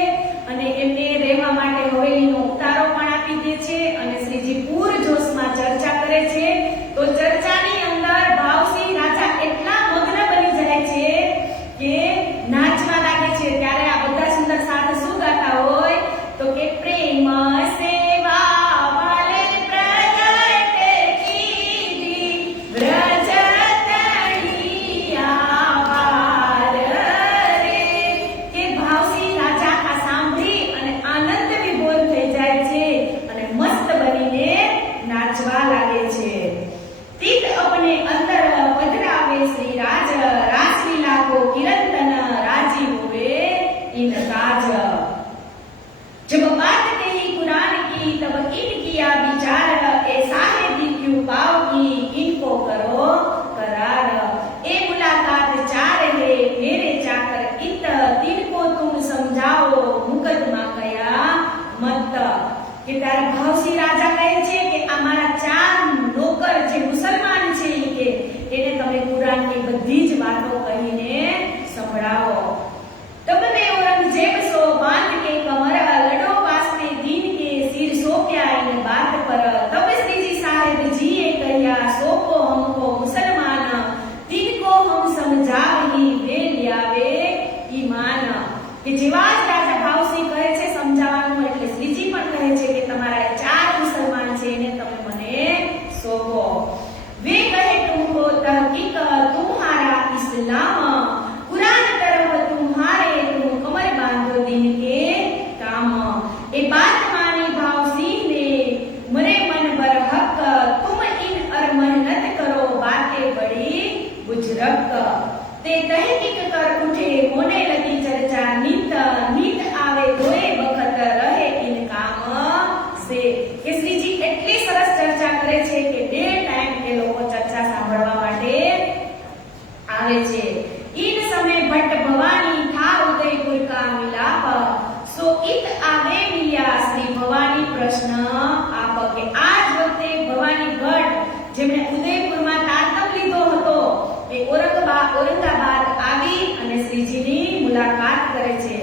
અને એમને રહેવા માટે હવેલીનો ઉતારો પણ આપી દે છે અને શ્રીજી પૂરજોશમાં ચર્ચા કરે છે. તો ચર્ચાની અંદર ભાવસિંહ રાજા એટલા મગ્ન બની જાય છે કે નાચવા લાગે છે. ત્યારે આ બધા સુંદર સાથ શું ગાતા હોય તો કે પ્રેમ સેવા વાલે પ્રગટ કીધી વ્રજ તળિયા રે. કે ભાવસિંહ રાજા આ સાંભળી અને આનંદ વિભોર થઈ જાય છે અને મસ્ત બનીને નાચવા લાગે છે. તીત अपने अंदर पधरावे श्री राज रासलीला को किरंतन राजी हुए इन काज. जब बात कही कुरान की तब इन किया विचार ए साहेब क्यों पाओ की इनको करो करार. ए मुलाकात चार है मेरे चाकर इत तिनको तुम समझाओ मुकदमा कया मत. કે ત્યારે ભાવસિંહ રાજા કહે છે કે અમારા ચાર નોકર જે મુસલમાન છે કે એને તમે કુરાનની બધી જ વાતો કહીને સંભળાવો. तब में औरंगजेब सो बांध के कमर लड़ो वास्ते दीन के सिर सोप्या इन बात पर. तब श्री जी साहेब जी ए कहिया सोपो हमको मुसलमान तिनको हम समझावही वे लियावे ईमान. કે જેવા જ રાજા ભાવસિંહ કહે છે સમજાવવાનું એટલે શ્રીજી પણ કહે છે કે તમારા ચાર મુસલમાન છે એને તમે મને સોંપો. वे कहे तुमको तहकीक तुम्हारा इस्लाम कुरान तरफ तुम्हारे तुम कमर बांधो दिन के काम. ए बात मानी भावसिंह ने मरे मन बर हक तुम इन अर मेहनत करो बातें बड़ी बुजुर्ग. ते तहकीक कर उठे होने लगी चर्चा नित नित आवे दोए वखत रहे इन काम से. કે શ્રીજી એટલી સરસ ચર્ચા કરે છે કે બે ટાઈમ એ લોકો ચર્ચા સાંભળવા માટે આવે છે. इन समय भट्ट भवानी था उदयपुर का मिलाप सो इत आवे मिल्या श्री भवानी प्रश्न आप. કે આ જ વખતે ભવાની ભટ્ટ જેમણે ઉદયપુરમાં તારતમ લીધો હતો એ औरंगाबाद આવી અને શ્રીજીની મુલાકાત કરે છે.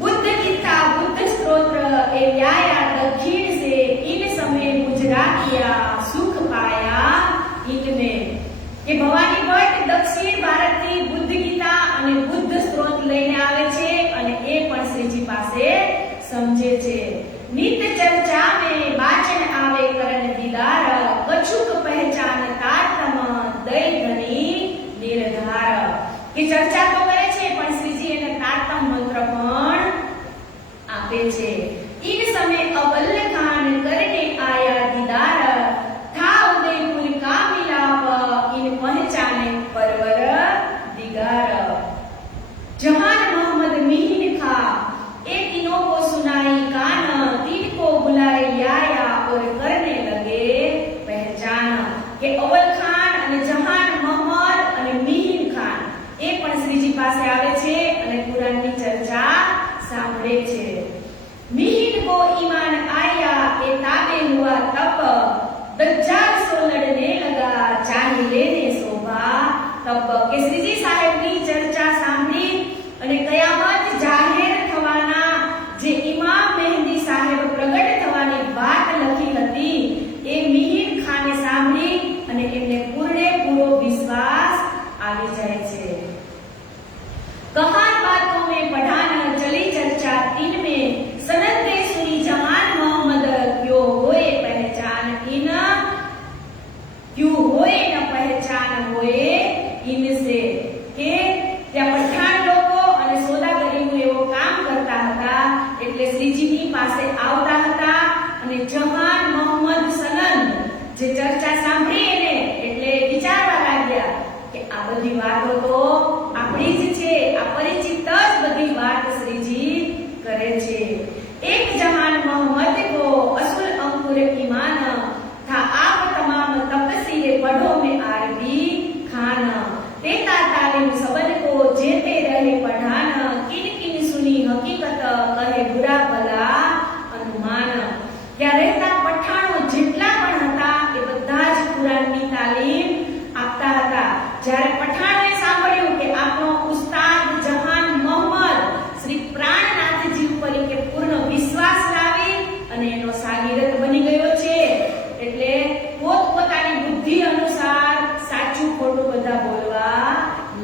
बुद्ध गीता बुद्ध स्तोत्र ए व्याया दक्षिण से इन समय गुजरातिया सुख पाया इनमें. કે ભવાની ભટ્ટ દક્ષિણ ભારતથી બુદ્ધ ગીતા અને બુદ્ધ સ્ત્રોત લઈને આવે છે અને એ પણ શ્રીજી પાસે સમજે છે. नित चर्चा में वाचन आवे करन दीदार कछुक पहचान तारतम दई धनी निर्धार. કે ચર્ચા તો કરે છે પણ શ્રીજી એને તારતમ મંત્ર પણ આપે છે. इन समय अवल खान करने आया दीदार था उदयपुर का मिलाप इन पहचाने परवर दिगार. जहान मोहम्मद मीन खा ए तीनों को सुनाई कान तीन को बुलाए आया और करने लगे पहचान. કે અવલ ખાન અને જહાન મોહમ્મદ અને મીન ખાન એ પણ શ્રીજી પાસે આવે છે અને કુરાનની ચર્ચા સાંભળે છે. मीन को ईमान તબ કે શ્રીજી સાહેબની ચર્ચા સાંભળી અને કયામત જાહેર થવાના જે ઇમામ મહેંદી સાહેબ પ્રગટ થવાની વાત લખી હતી એ મિહિર ખાને સાંભળી અને એમને પૂરેપૂરો વિશ્વાસ આવી જાય છે। कहान बातों में पढ़ान चली चर्चा तीन में सनद सुनी जहान मोहम्मद क्यों होए पहचान इन क्यों होए न पहचान होए इनसे के त्या पठाण लोको અને સોદાગરીનું એવો કામ કરતા હતા એટલે શ્રીજીની પાસે આવતા હતા અને જહાન મોહમ્મદ સનદ જે ચર્ચા સાંભળી એને એટલે વિચારવા લાગ્યા કે આ બધી વાતો તો આપણી જ છે, આ પરિચિત જ બધી વાત શ્રીજી કરે છે। एक जहान मोहम्मद को असुल अंकुर ईमान था आप तमाम तपसीर पढ़ो में आरबी खान देता तालीम सबन को जेते रहे पढ़ान किन किन सुनी हकीकत कहे बुरा भला अनुमान। क्या रहता पठाणो જેટલા પણ હતા એ બધા જ કુરાનની તાલીમ આપતા હતા। જ્યારે પઠાણે સાંભળ્યું કે આપણો ઉસ્તાદ જહાન મોહમ્મદ શ્રી પ્રાણનાથજી ઉપર કે પૂર્ણ વિશ્વાસ લાવી અને એનો શાગીરદ બની ગયો છે એટલે પોતપોતાની બુદ્ધિ અનુસાર સાચું ખોટું બધા બોલવા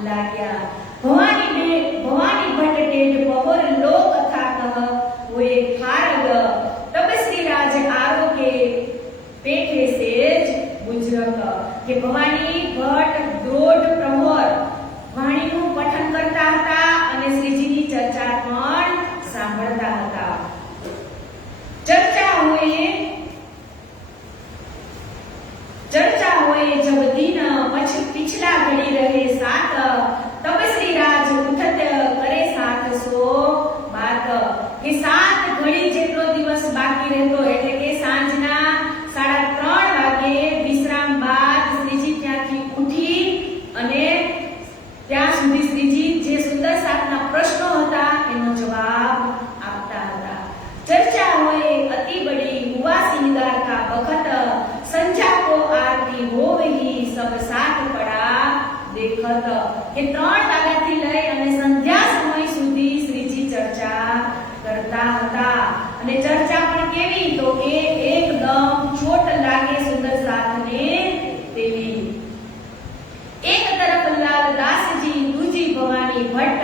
લાગ્યા। ભવાની ભટ્ટ ટેઢ પહોર લોક કથા કહ હોએ ખારગ તબ શ્રી રાજ આરોગે પેઠે સેજ ગુજરક કે ભવાની ભટ્ટ દ્રોઢ પ્રહોર વાણીનું પઠન કરતા હતા અને શ્રીજીની ચર્ચા પણ સાંભળતા હતા। चर्चा होए जब दिन पिछला घड़ी रहे साथ तब श्री राज उठत करे साथ सो बात के साथ घड़ी जेटलो दिवस बाकी रहतो એટલે કે સાંજના 3:30 વાગે વિશ્રામ બાદ શ્રીજી ત્યાંથી ઉઠી અને ત્યાં સુધી શ્રીજી જે સુંદર સાતના પ્રશ્નો હતા એનો જવાબ આપતા હતા। चर्चा होए अति बड़ी हुआ सिंगार का बखत संजा को आरती होवही सब साथ पड़ा देखत के 3 વાગ્યાથી લઈ અને સંધ્યા સમય સુધી શ્રીજી ચર્ચા કરતા હતા અને ચર્ચા પણ કેવી તો કે એકદમ ચોટ લાગે સુંદર સાથને તેવી। एक तरफ लाल दास जी दूजी भवानी भट्ट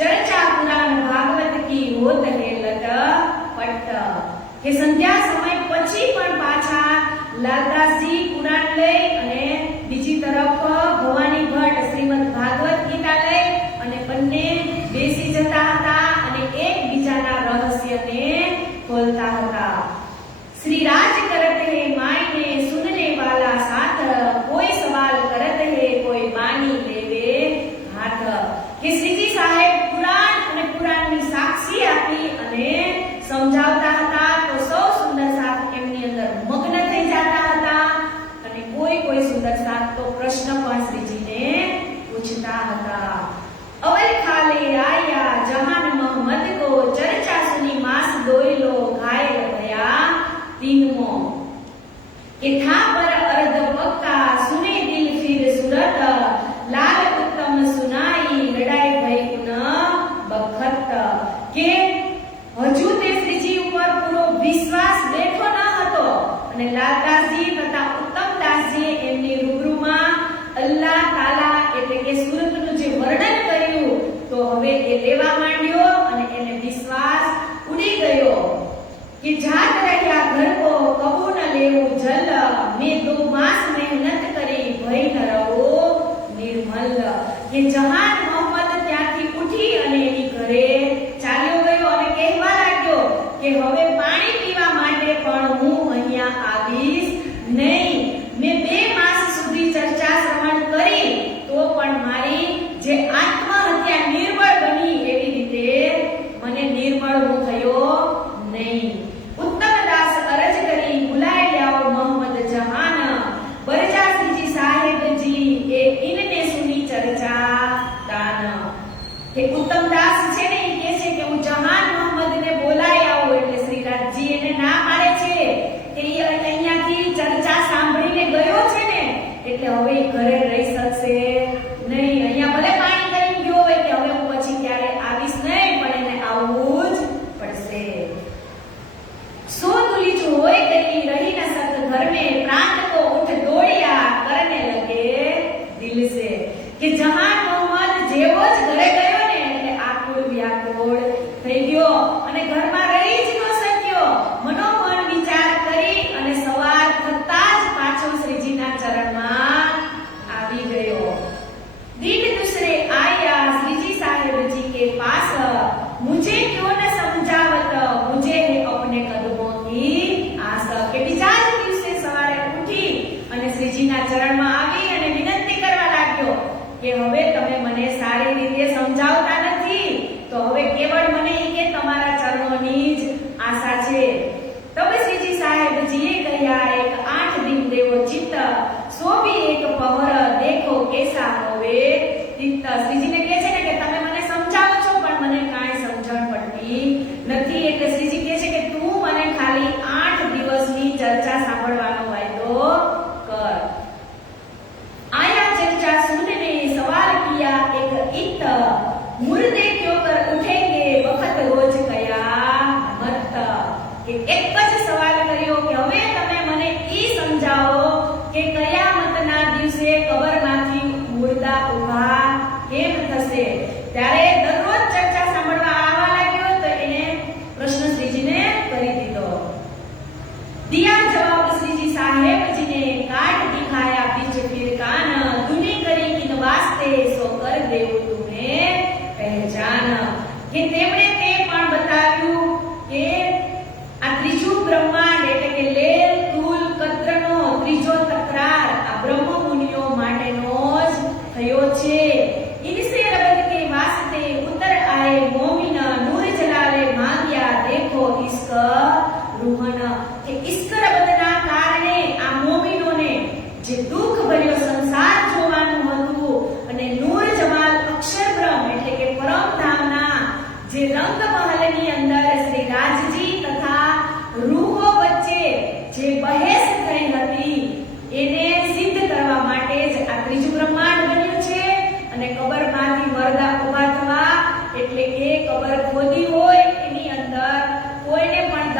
चर्चा पुराण भागवत की होत है लट पट के संध्या समय પછી પણ પાછા લાલદાસજી પુરાણ લઈ અને બીજી તરફ ભવાની ભટ્ટ શ્રીમદ ભાગવત ગીતા લઈ અને બંને બેસી જતા હતા અને એકબીજાના રહસ્યને ખોલતા હતા। श्री राज करत है मायने सुनने वाला साथ कोई सवाल करत है कोई मानी लेवे हाथ કે શ્રીજી સાહેબ પુરાણ અને પુરાણની સાક્ષી આપી અને સમજાવતા હતા તો સૌ સુંદર સાથ એમની અંદર મગ્ન થઈ જતા હતા અને કોઈ સુંદર સાથ તો પ્રશ્ન પણ શ્રીજીને પૂછતા હતા। અવલ ખાલે આયા જહાન મોહમ્મદ को चर्चा सुनी मास दोइलो घायल भया तीनमो के था पर अर्ध पक्का सुने दिल फिर सुरत लाल उत्तम सुनाई लड़ाई भई न बखत के હજુ તે શ્રીજી ઉપર પૂરો વિશ્વાસ બેઠો ન હતો અને લાલદાસજી તથા ઉત્તમદાસજીએ એમની રૂબરૂમાં અલ્લાહ તાલા એટલે કે સુરતનું જે વર્ણન કર્યું તો હવે એ લેવા માંડ્યો અને એને વિશ્વાસ ઉડી ગયો कि जात रहा घर को कबू न लेवू जल मैं 2 मास मेहनत करी भई न रहो निर्मल। ये जहान मोहम्मद ત્યાંથી ઉઠી અને એની ઘરે ચાલ્યો ગયો અને કહેવા લાગ્યો કે હવે પાણી પીવા માટે પણ હું અહીંયા આવીશ નહીં। મેં 2 માસ સુધી ચર્ચા શ્રવણ કરી તો પણ મારી જે આત્મહત્યા નિર્બળ બની એવી રીતે મને નિર્બળ હું થયો નહીં। उत्तमदास अरज करी बुलाए लाओ मोहम्मद जहान बरजा श्रीजी साहेब जी ए इनने सुनी चर्चा दान के उत्तमदास छे ने કહે છે કે હું જહાન મોહમ્મદ ને બોલાઈ આવું એટલે શ્રીરાજજી એને ના પાડે છે કે એ અહીંયાથી ચર્ચા સાંભળીને ગયો છે ને એટલે હવે ઘરે રહી શકશે નહીં। એક જ સવાલ કર્યો કે હવે તમે મને ઈ સમજાવો કે કયામતના દિવસે કબરમાંથી મુર્દા ઊભા કેમ થશે? ત્યારે દરરોજ ચર્ચા સાંભળવા આવવા લાગ્યો તો એને પ્રશ્ન શ્રીજીને કરી દીધો. દિયા જવાબ શ્રીજી સાહેબજીને કાઢ દિખાયા બીચ ફિર કાન દુની કરી કિન વાસ્તે સો કર દેવું તુમે પહેચાન. કે તેમણે તે પણ બતાવ્યું કે આ ત્રીજું બ્રહ્માંડ એટલે કે લેલ તુલ કત્રનો ત્રીજો તકરાર આ બ્રહ્મ મુનિઓ માટેનો જ થયો છે. इनसे रब के वास्ते उतर आए मोमिन नूर जलाले मांग्या देखो इश्क रूहन. કે ઇશ્ક રબના કારણે આ મોમિનોને જે દુઃખ ભર્યો સંસાર જોવાનું હતું અને નૂર જમાલ અક્ષર બ્રહ્મ એટલે કે પરમધામના જે રંગ મહલની અંદર શ્રી રાજજી તથા રૂહો વચ્ચે જે બહેસ થઈ હતી એને સિદ્ધ કરવા માટે જ આ ત્રીજું બ્રહ્માંડ બન્યું છે. અને કબરમાંથી મરદા ઊભા થવા એટલે કે કબર ખોદી હોય એની અંદર કોઈને પણ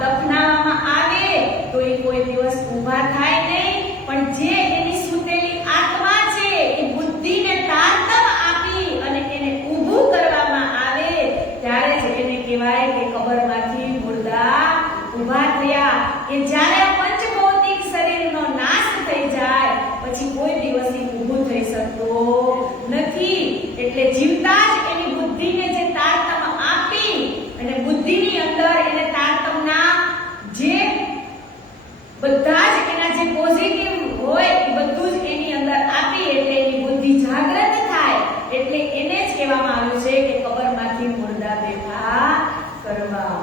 દફનાવવામાં આવે તો એ કોઈ દિવસ ઊભા થાય નહીં, પણ જે એની સૂતેલી આત્મા છે એ બુદ્ધિને તારતમ આપી અને એને ઊભું કરવામાં આવે ત્યારે જ એને કહેવાય કે કબરમાંથી મુર્દા ઊભા થયા. કે જ્યારે પંચભૌતિક શરીરનો નાશ થઈ જાય પછી કોઈ દિવસ ઊભું થઈ શકતો નથી. એટલે જીવતા જ એની બુદ્ધિને જે તારતમ આપી અને બુદ્ધિની અંદર એને તારતમના જે બધા જ એના જે પોઝિટિવ હોય એ બધું જ એની અંદર આપી એટલે એની બુદ્ધિ જાગૃત થાય એટલે એને જ કહેવામાં આવ્યું છે કે કબરમાંથી મુર્દા બેઠા કરવા.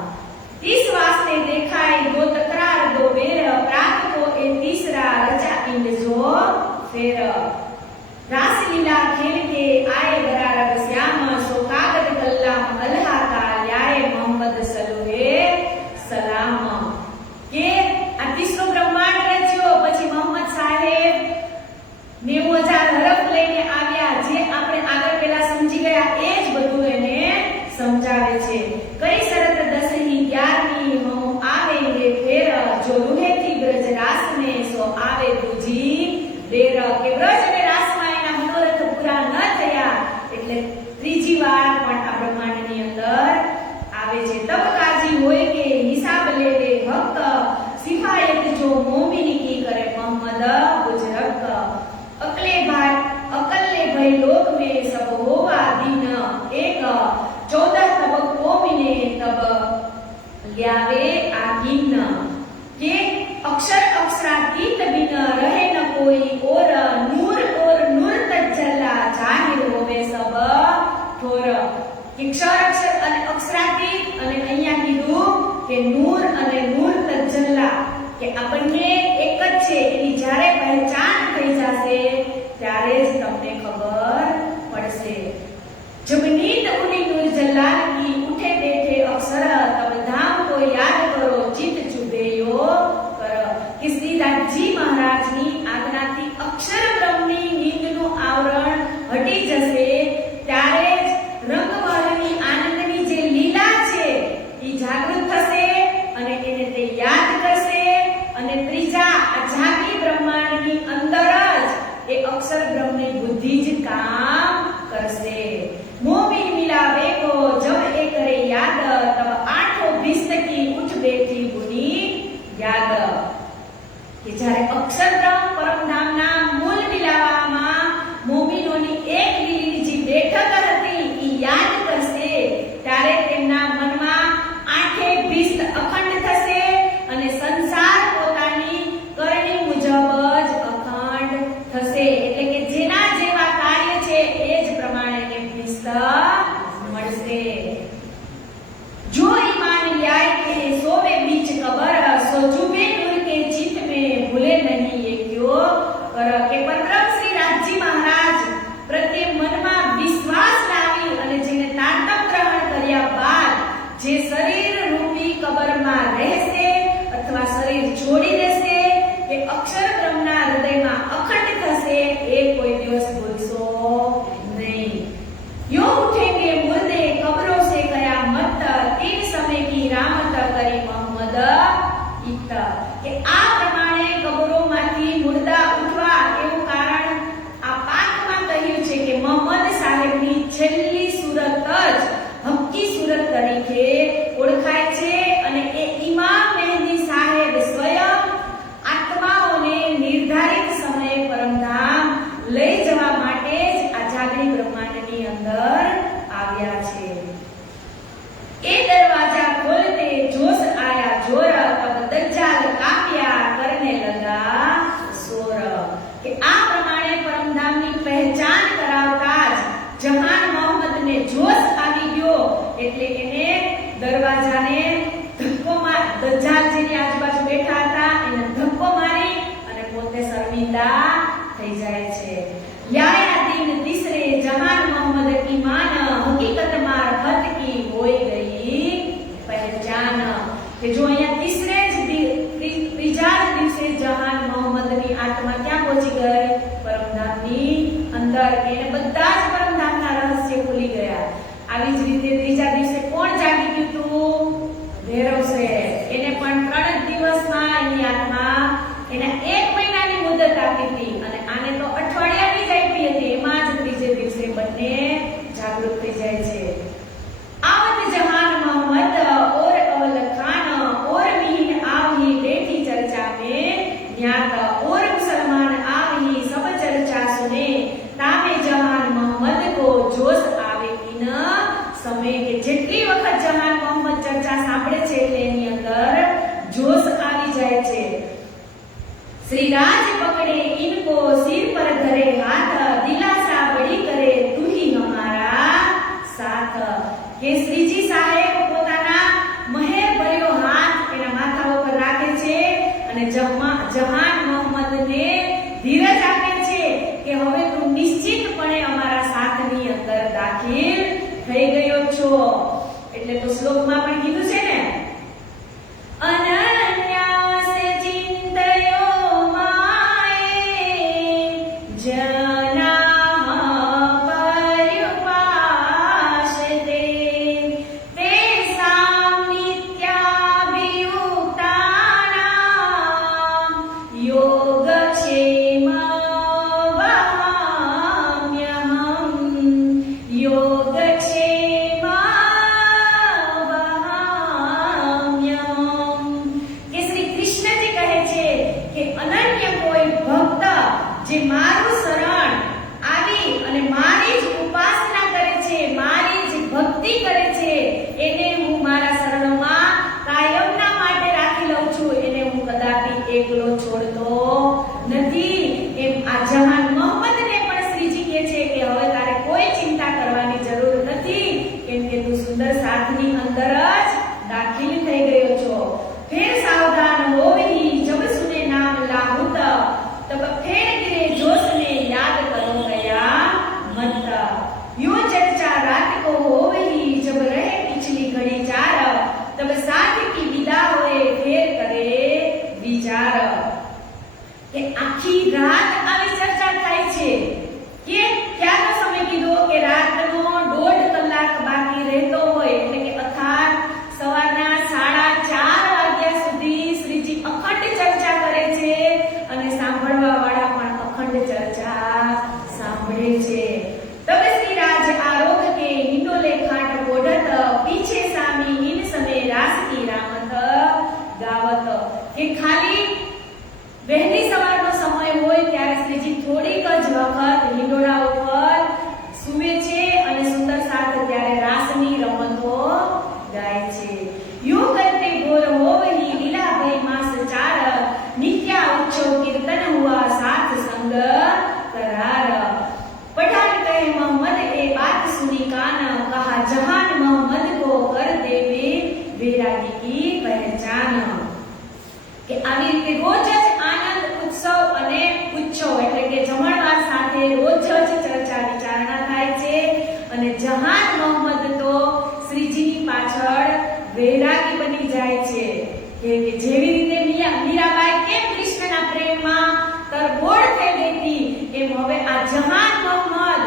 इस वास्ते देखाई दो तकरार दो बेर प्राग को ए तीसरा रचा इंद जो फेर. रासलीला खेल के आए बरारब श्याम सो कागद कल्लाम अल्लाह का ल्याए मोहम्मद सलुहे सलाम. કે આ ત્રીસો બ્રહ્માંડ રચ્યો પછી મોહમ્મદ સાહેબ 90,000 હરફ લઈને આવ્યા જે આપણે આગળ પહેલા સમજી ગયા એ જ બધું એને સમજાવે છે. કઈ શરત 10મી 11મી હમ આવેંગે ફેર જો રૂહે થી બ્રજ રાસ ને સો આવે તુજી દેર. કે બ્રજ અને રાસમાં એના મનોરથ પૂરા ન થયા એટલે ત્રીજી વાર પણ આ બ્રહ્માંડની અંદર આવે છે. તબ કાજી હોય કે હિસાબ લેવે હક સિફાયત જો મોમિની કી કરે મોહમ્મદ બુજરક. અકલે ભય લોક में सब होवा दिन एक 14 तब कोमिने तब ल्यावे आगिन. के अक्षर अक्षरातीत बिन रहे न कोई और नूर तज्जला जाहिर होवे सब ठोर. અક્ષર અને અક્ષરાતીત અને અહીંયા કીધું કે નૂર અને નૂર તજલ્લા કે આ બંને એક જ છે એની જ્યારે પહેચાન થઈ જશે ત્યારે જ તમને ખબર પડશે. जब नींद उड़ी नूर जलाल की उठे बैठे अक्षर तब धाम को याद करो चित चुबे यो कर. कि श्री राजी महाराजની આજ્ઞાથી અક્ષર બ્રહ્મની નીંદનું આવરણ હટી જશે ત્યારે જ રંગમહલની આનંદની જે લીલા છે એ જાગૃત થશે અને એને તે યાદ કરશે અને ત્રીજા આ જાગી બ્રહ્માંડની અંદર જ એ અક્ષર બ્રહ્મની બુદ્ધિ જ કામ કરશે. मोमिन मिलावे को जब एक करे याद तब आठों भिस्त की उठ बैठी बुनी याद. કે જ્યારે અક્ષર બ્રહ્મ પરમધામના મૂળ મિલાવામાં મોમિનોની એક દિલની જે બેઠક હતી એ યાદ કરશે ત્યારે તેમના મનમાં આઠે ભિસ્ત અખંડ થશે અને સંસાર પોતાની કરણી મુજબ જ અખંડ થશે. એટલે કે જેના જેવા કાર્ય છે એ જ પ્રમાણે ભિસ્ત મળશે. जो ईमान ल्याए के सोवे बीच कबर सो चुबे नूर के चित में भूले नहीं ये क्यों પિત્ત કે આ પ્રમાણે કબરોમાંથી મુર્દા ઉઠવા એવું કારણ આ પાકમાં કહ્યું છે કે મોહમ્મદ સાહેબની છેલ્લી સુરત જ હક્કી સુરત તરીકે ઓળખાય છે અને એ ઇમામ મહેદી સાહેબ સ્વયં આત્માઓને નિર્ધારિત સમયે પરમધામ લઈ જવા માટે જ આ જાગૃત બ્રહ્માંડની અંદર આવ્યા છે। એ દરવાજા ખોલતે જોશ આયા જોર તબ દજ્જાલ કાપ્યા કરને લગા સોર કે આ પ્રમાણે પરમધામની પહેચાન કરાવતા જ જહાન મોહમ્મદને જોશ આવી ગયો એટલે એને દરવાજાને ધક્કો માર દજ્જાલ જેની આજુબાજુ બેઠા હતા એને ધક્કો મારી અને પોતે શર્મિંદા થઈ જાય છે। યાયા દિન તીસરે જહાન મોહમ્મદ કી માન હકીકત માર ખત કી હોઈ ગઈ પહેચાન કે જો અહીંયા ત્રીજા જ દિવસે જહાન મોહમ્મદની આત્મા ક્યાં પહોંચી ગઈ પરમધામની અંદર એને બધા જ પરમધામના રહસ્ય ભૂલી ગયા। આવી જ રીતે ત્રીજા દિવસે કોણ જાગી ગયું હતું ભૈરવ શેઠ એને પણ 3 દિવસમાં એની આત્મા એને 1 મહિનાની મુદત આપી હતી અને આને તો અઠવાડિયાની જ આપી હતી એમાં જ ત્રીજે દિવસે બંને જાગૃત થઈ જાય છે। आवत जहान मोहम्मद और अवल खान और मीन आवही बैठी चर्चा में न्यात और मुसलमान आवही सब चर्चा सुने तामे जहान मोहम्मद को जोश आवे इन समय के જેટલી વખત જહાન મોહમ્મદ ચર્ચા સાંભળે છે એટલે એની અંદર જોશ આવી જાય છે। श्री राज पकड़े इनको सिर पर धरे हाथ दिलासा बड़ी करे तू ही हमारा साथ કે શ્રીજી સાહેબ પોતાના મહેર ભર્યો હાથ એના માથા ઉપર રાખે છે અને જહાન મોહમ્મદને ધીરજ આપે છે કે હવે તું નિશ્ચિતપણે અમારા સાથની અંદર દાખલ થઈ ગયો છો। એટલે તો શ્લોકમાં પણ કીધું છે ને અનન્યાસ ચિંતયો માએ જના જે મારું શરણ આવી અને મારી જ ઉપાસના કરે છે મારી જ ભક્તિ કરે છે એને હું મારા શરણમાં કાયમના માટે રાખી લઉં છું એને હું કદાપી એકલો છોડતો નથી। એમ આ જહાન મોહમ્મદને પણ શ્રીજી કહે છે કે હવે તારે કોઈ ચિંતા કરવાની જરૂર નથી કેમ કે તું સુંદર સાથની અંદર જ દાખલ થઈ ગયો છો। ફેર સાવધાન હોવી જબ સુને નામ લાહુત तब फेर गिरे जोश ने याद करो गया मत यो चर्चा रात को हो वही जब रहे पिछली घड़ी चार तब साथ की विदा होए फेर करे विचार કે આખી રાત આવી ચર્ચા થાય છે કે ક્યાંનો સમય કીધો કે રાતનો 1.5 કલાક બાકી રહેતો હોય એટલે કે અર્થાત સવારના 4:30 વાગ્યા સુધી શ્રીજી અખંડ ચર્ચા કરે છે અને સાંભળવા વાળા પણ અખંડ ચર્ચા સાંભળે છે। तब श्री राज आरोग के हिंडोले खाट बोढ़त पीछे सामी इन समय रास की रामत गावत કે ખાલી વહેલી સવારનો સમય હોય ત્યારે શ્રીજી થોડીક જ વખત હિંડોળા ઉપર સૂવે છે અને સુંદર સાથ ત્યારે રાસની રમતો ગાય છે। યો કરતે ગોર હોવહી લીલા ભઈ માસ ચાર नित्या उच्चो कीर्तन हुआ साथ संग करार। पठान कहे मोहम्मद ए बात सुनी कान कहा जहान मोहम्मद को कर देवे वैरागी की पहचान કે આવી રીતે રોજ જ આનંદ ઉત્સવ અને ઉચ્ચો એટલે કે જમણવાર સાથે રોજ જ ચર્ચા વિચારણા થાય છે અને જહાન મોહમ્મદ તો શ્રીજીની પાછળ વૈરાગી બની જાય છે કે જેવી રીતે મીરાબાઈ કેમ કૃષ્ણના પ્રેમમાં તરબોળ થઈ ગઈ હતી એમ હવે આ જહાન મોહમ્મદ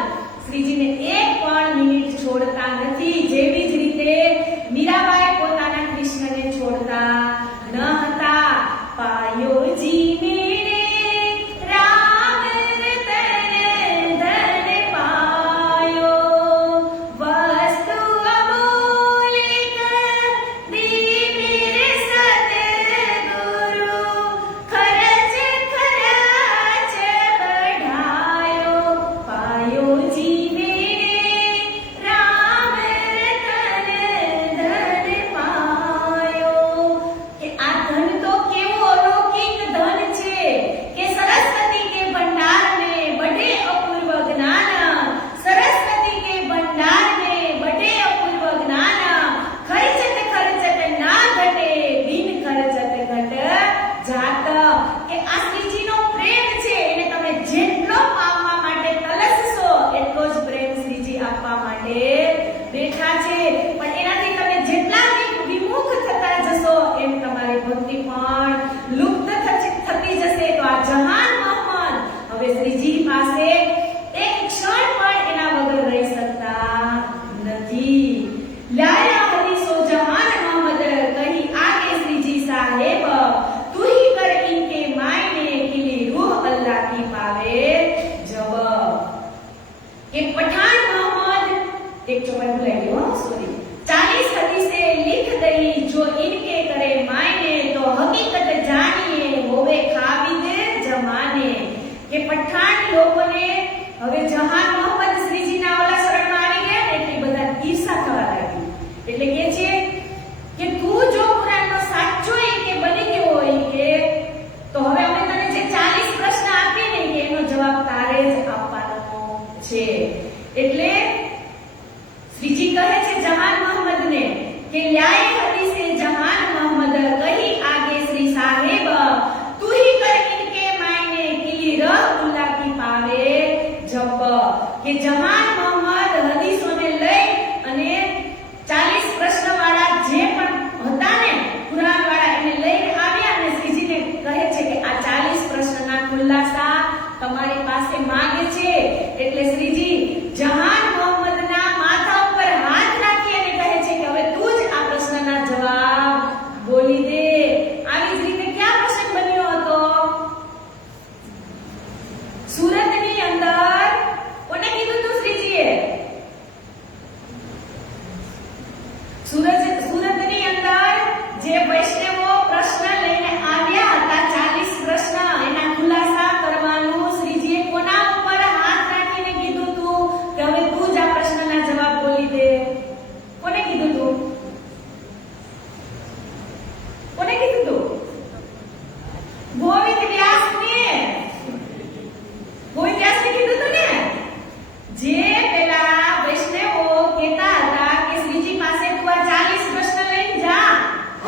શ્રીજીને એક પણ મિનિટ છોડતા નથી। જેવી જ રીતે મીરાબાઈ પોતાના કૃષ્ણને છોડતા ન હતા લોકોને હવે જહાન મોહમ્મદ શ્રીજીના ઓલા શરણમાં આવી ગયા ને એટલે બધા ઈર્ષા થવા લાગી. એટલે કે છે કે તું જો કુરાનનો સાચો કે બની ગયો હોય કે તો હવે અમે તને જે 40 પ્રશ્ન આપીએ ને કે એનો જવાબ તારે જ આપવાનો છે. એટલે શ્રીજી કહે છે જહાન મોહમ્મદને કે લ્યાએ હદીસે જહાન મોહમ્મદ કહી આગે શ્રી સાહેબ તું ही कर इनके मायने किली रह उल्ला की पावे जब કે જહાન મોહમ્મદ હદીસોને લઈ અને 40 પ્રશ્ન વાળા જે પણ હતા ને કુરાન વાળા એને લઈને આવ્યા અને શ્રીજીને કહે છે કે આ 40 પ્રશ્નના ખુલાસા તમારી પાસે માંગે છે. એટલે શ્રીજી જહાન મોહમ્મદના માથા ઉપર હાથ રાખી અને કહે છે કે હવે તું જ આ પ્રશ્નના જવાબ બોલી દે. આવી જ રીતે ક્યાં પ્રશ્ન બન્યો હતો? સુરતની અંદર કોને કીધું તું શ્રીજીએ? સુરતની અંદર જે વૈષ્ણવો પ્રશ્ન લઈને આવ્યા હતા 40 પ્રશ્ન એના ખુલાસા કરવાનું શ્રીજીએ કોના ઉપર હાથ રાખીને કીધું તું કે હવે તું જ આ પ્રશ્નના જવાબ બોલી દે? કોને કીધું તું? કોને કીધું તું? ગોવિંદ વ્યાસને. ગોવિંદ વ્યાસને કીધું તું ને? જે પેલા વૈષ્ણવો કહેતા હતા કે શ્રીજી પાસે તું આ 40 પ્રશ્ન લઈને જા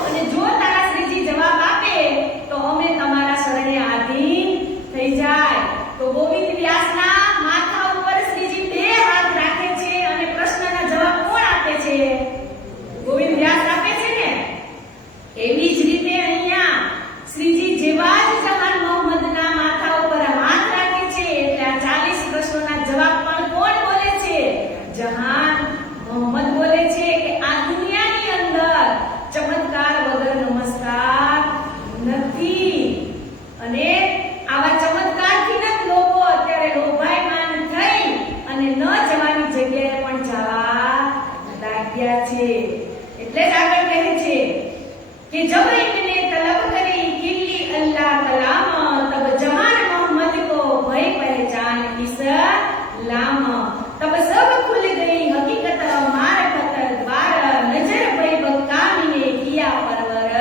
અને જો તારા શ્રીજી જવાબ આપે તો અમે તમારા શરણે આધીન થઈ જાય. તો ગોવિંદ વ્યાસના માથા ઉપર શ્રીજી બે હાથ રાખે છે અને પ્રશ્નના જવાબ કોણ આપે છે? ગોવિંદ વ્યાસ આપે છે ને. એવી જ રીતે અહીંયા શ્રીજી જેવા જ જહાન મોહમ્મદના માથા ઉપર હાથ રાખે છે એટલે આ 40 પ્રશ્નોના જવાબ પણ કોણ બોલે છે? જહાન મોહમ્મદ બોલે છે કે આ દુનિયાની અંદર ચમત્કાર વગર નમસ્કાર નથી. અને આવા ચમત્કારથી જ લોકો અત્યારે લોભાયમાન થઈ અને ન જવાની જગ્યાએ પણ જવા લાગ્યા છે. એટલે જ આગળ કહે છે कि जब इनने तलब करी किल्ली अल्लाह कलाम तब जहान मोहम्मद को भय पहचान इस्लाम तब सब खुल गई हकीकत मारफत द्वार नजर भय बकामी ने किया परवर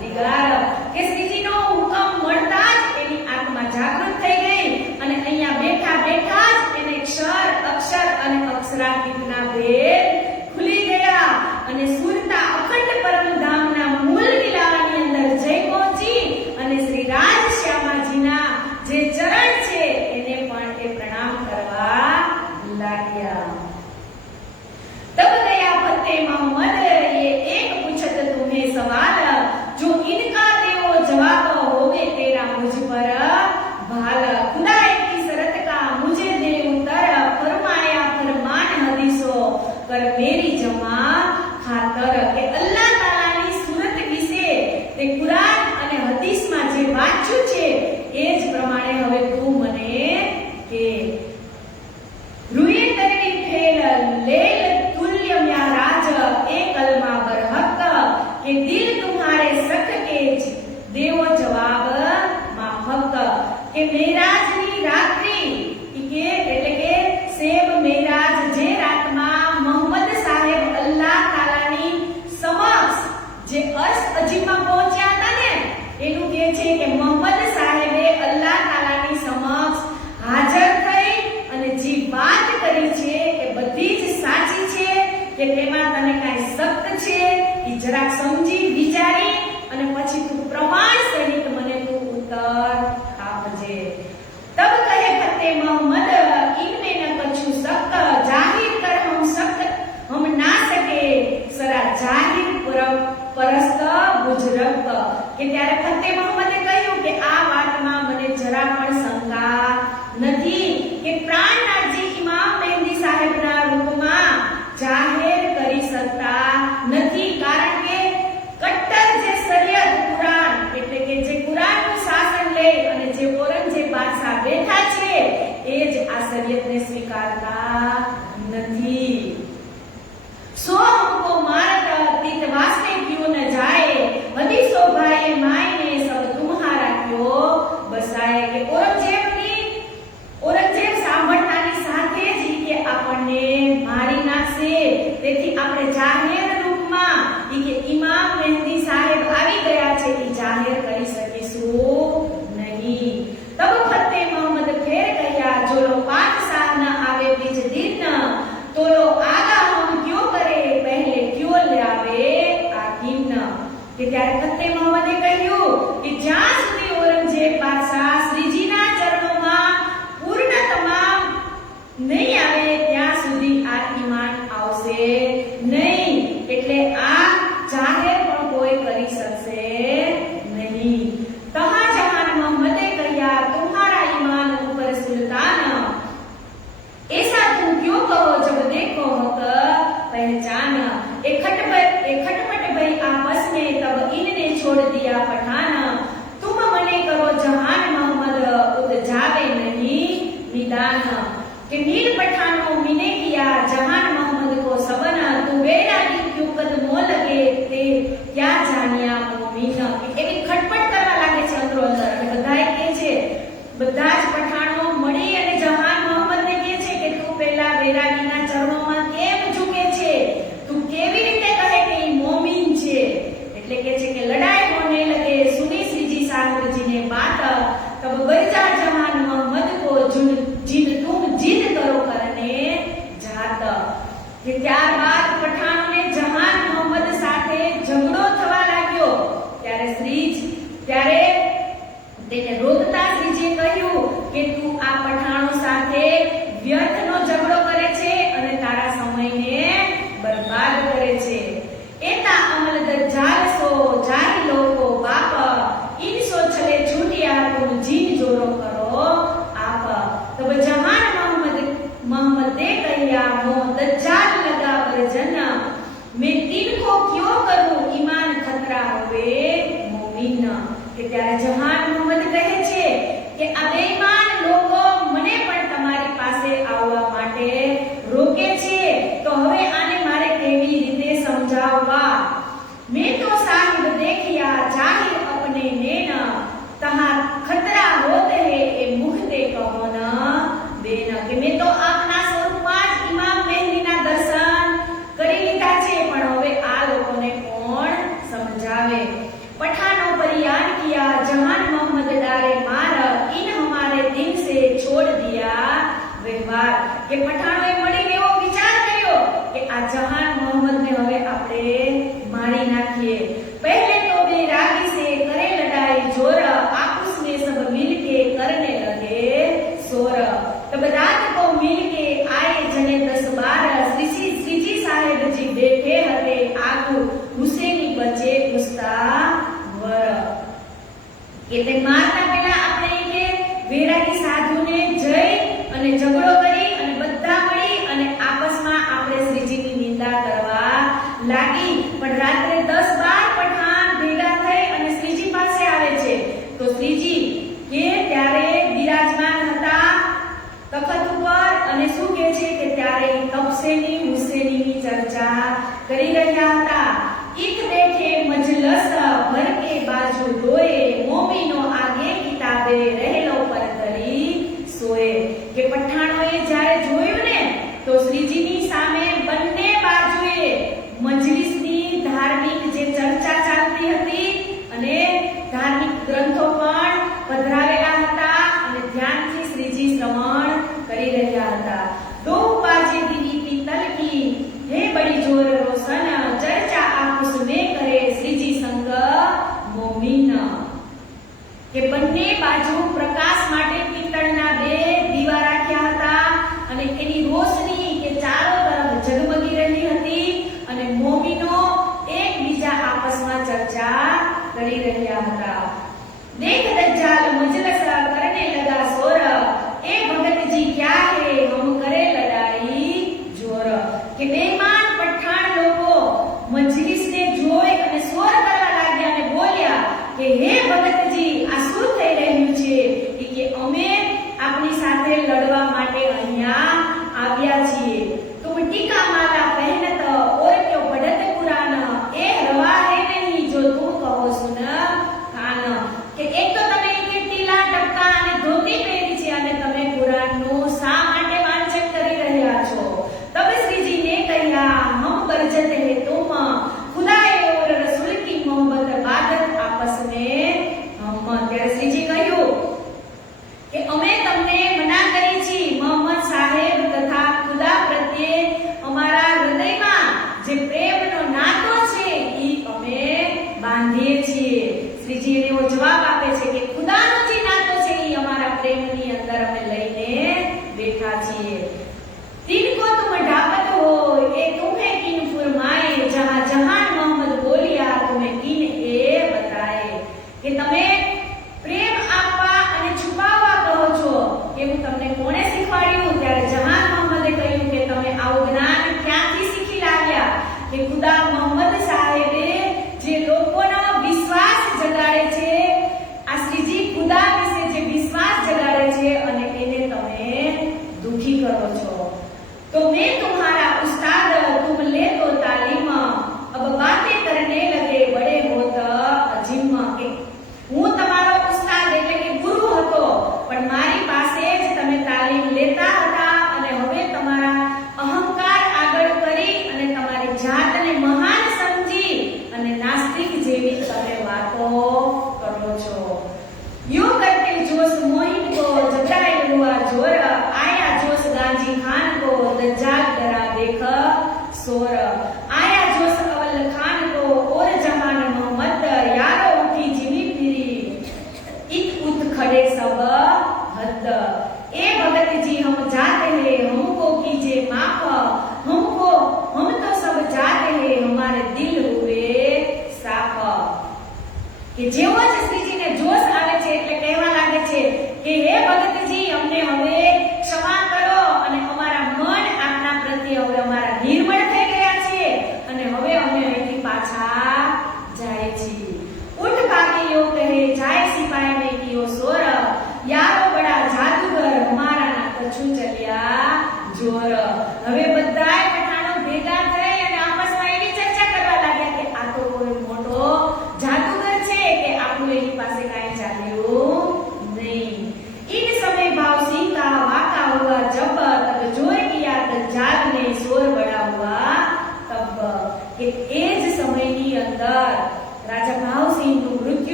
दिगार. કે શ્રીજીનો હુકમ મળતા જ એની આત્મા જાગૃત થઈ ગઈ અને અહીંયા બેઠા બેઠા જ એને ક્ષર અક્ષર અને અક્ષરાતીતના ભેદ ખુલી ગયા અને સુરતા અખંડ પરમધામના મૂળ વિલાવાની અંદર જઈ પહોંચી અને શ્રી રાજ શ્યામાજીના જે ચરણ છે એને પણ એ પ્રણામ કરવા લાગ્યા. तब गया फतेह मोहम्मद ये एक पूछत तुम्हें सवाल जो इनका देवो जवाब होवे तेरा मुझ पर भाल. खुदा की शरत का मुझे दे उतर फरमाया फरमान हदीसो कर मेरी जमा खातर. કે અલ્લાહ તાલાની સુરત વિશે તે કુરાન અને હદીસમાં જે વાંચ્યું છે એ જ પ્રમાણે હવે તું મને કે રૂએ તરી ફેલ લેલ तुल्यम या राज एक कलमा बरहक के दिल तुम्हारे सख के देवो जवाब माफक. કે મેરાજની રાત્રિ કે એટલે કે સેબ મેરાજ જે રાતમાં મોહમ્મદ સાહેબ અલ્લાહ તાલાની સમક્ષ જે અર્શ અજીમમાં પહોંચ્યા હતા ને એનું કહે છે કે મોહમ્મદ સાહેબે અલ્લાહ તાલાની સમક્ષ હાજર થઈ અને જે વાત કરી છે એ બધી જ સાચી છે કે તેમાં તને કાંઈ સખ્ત છે એ જરાક સમજી વિચારી અને પછી તું પ્રમાણ સહિત મને તું ઉત્તર આપજે. तब कहे फतेह मोहम्मद इनमें न कछु शक जाहिर कर हम शक हम ना सके सरा जाहिर परस्त बुजरक. કે ત્યારે ફતેહ મોહમ્મદે કહ્યું કે આ વાતમાં મને જરા પણ શંકા નથી કે પ્રાણનાથજી ઇમામ મહેંદી સાહેબના રૂપમાં જાહેર કરી શકતા નથી. કારણ કે કટ્ટર જે શરિયત કુરાન એટલે કે જે કુરાનનું શાસન લે અને જે ઔરંગઝેબ બાદશાહ બેઠા છે એ જ આ શરિયતને સ્વીકારતા નથી. सो हमको मारत तीत वास्ते क्यों न जाए हदीसो भाई मायने सब तुम्हारा क्यों बसाए. કે ત્યારે તેને રોકતા શ્રીજીએ કહ્યું કે તું આ પઠાણો સાથે વ્યર્થનો ઝઘડો કરે છે અને તારા સમયને બરબાદ કરે છે. એતા અમલ દજ્જાલ સો જાહી લોકો બાપ ઇનસો છલે છૂટિયા તુમ જીન જોરો કરો આપ. તબ જહાન मोहम्मदे कहिया मो दज्जाल लगा वजन मैं तिनको क्यों करूं ईमान खतरा होवे मोमिन. કે ત્યારે જહાન મોહમ્મદ કહે છે કે આ બેઈમાન લોકો મને પણ તમારી પાસે આવવા માટે રોકે છે, તો હવે આને મારે કેવી રીતે સમજાવવા. મેં તો સાહિબ દેખિયા જાહિર अपने नैन तहां खतरा होत है ए मुख दे कहो न बेन. કે મેં તો આપના સ્વરૂપમાં જ ઇમામ મહેદીના દર્શન કરી લીધા છે, પણ હવે આ લોકોને કોણ સમજાવે. पठानों पर याद किया जहान मोहम्मद डारे मार इन हमारे दिन से छोड़ दिया व्यवहार. કે પઠાણોએ મળીને એવો વિચાર કર્યો કે આ જહાન મોહમ્મદને હવે આપણે મારી નાખીએ. पहले तो बेरागी से करे लड़ाई जोर आपस में सब मिलके करने लगे शोर. तब रात को मिलके आए जने 10-12 श्रीजी साहेब जी बैठे हते आगू हुसैनी बचे पुस्ता वर. કે તે મારતા પહેલા આપણે કે વેરાગી સાધુને જઈ અને ઝઘડો કરી અને બધા મળી અને આપસમાં આપણે શ્રીજીની નિંદા કરવા લાગી. પણ રાત્રે 10-12 પઠાણ ભેગા થઈ અને શ્રીજી પાસે આવે છે, તો શ્રીજી કે ત્યારે બિરાજમાન હતા તખત ઉપર અને શું કહે છે કે ત્યારે તપસેની હુસૈનીની ચર્ચા કરી રહ્યા હતા. ઈક દેખે મજલસ ભર કે બાજુ દોએ મોમીનો આગે કિતાબે રહેલો પર કરી સોએ. કે પઠાણોએ જ્યારે જોયું ને તો શ્રીજીની સામે બંને બાજુએ મજલિસની ધાર્મિક જે ચર્ચા ચાલતી હતી અને ધાર્મિક ગ્રંથો પણ પધરાવેલા હતા અને ધ્યાનથી શ્રીજી શ્રવણ કરી રહ્યા હતા. दो बाजे दीदी पीतल की है बड़ी जोर रोशन चर्चा आपस में करे श्रीजी संग मोमिन. કે બંને બાજુ પ્રકાશ માટે પિત્તળના બે દીવા રાખ્યા હતા અને એની રોશની કે ચારો તરફ ઝગમગી રહી હતી અને મોમિનો એકબીજા આપસમાં ચર્ચા કરી રહ્યા હતા. देख दज्जाल मजलस करने लगा शोर ए भगत जी क्या है हम करे लड़ाई जोर. કે બેઈમાન પઠાણ લોકો મજલિસને જોઈ અને શોર કરવા લાગ્યા અને બોલ્યા કે હે ભગતજી આ શું થઈ રહ્યું છે. કે અમે આપની સાથે લડવા માટે અહીંયા આવ્યા છીએ. तुम टीका माला पहनत और क्यों पढ़त कुरान ए रवा है नहीं जो तुम कहो सुन कान. કે એક તો તમે કે ટીલા ટપકા અને ધોતી પહેરી છે અને તમે કુરાનનું શા માટે વાંચન કરી રહ્યા છો. તબ શ્રીજીને કહ્યા હમ કરજત હે તુમ ખુદાએ ઓર રસૂલ કી મોહબ્બત બાદત આપસ में हम. ત્યારે શ્રીજી કહ્યું કે અમે તમને મના કરી છે મોહમ્મદ સાહેબ તથા ખુદા પ્રત્યે અમારા હૃદયમાં જે પ્રેમનો નાતો છે ઈ અમે બાંધીએ છીએ. શ્રીજી એવો જવાબ આપે છે કે ખુદાનો જે નાતો છે ઈ અમારા પ્રેમની અંદર અમે લઈને બેઠા છીએ. तिनको तुम ढापत हो ए तुम्हें किन फुरमाए जहां जहान मोहम्मद बोलिया तुम्हें किन ए बताए. કે તમે પ્રેમ આપવા અને છુપાવવા કહો છો કે હું તમને કોણે શીખવાડ્યું. ત્યારે જહાન મોહમ્મદે કહ્યું કે તમે આવું જ્ઞાન ક્યાંથી શીખી લાવ્યા. કે ખુદા મોહમ્મદ સાહેબે જે લોકોનો વિશ્વાસ જગાડે છે, આ શ્રીજી ખુદા વિશે જે વિશ્વાસ જગાડે છે અને એને તમે દુખી કરો છો. तो मैं तुम्हारा उस्ताद तुम ले तो तालीम अब बातें करने लगे बड़े होत अजीम. કે હું તમારો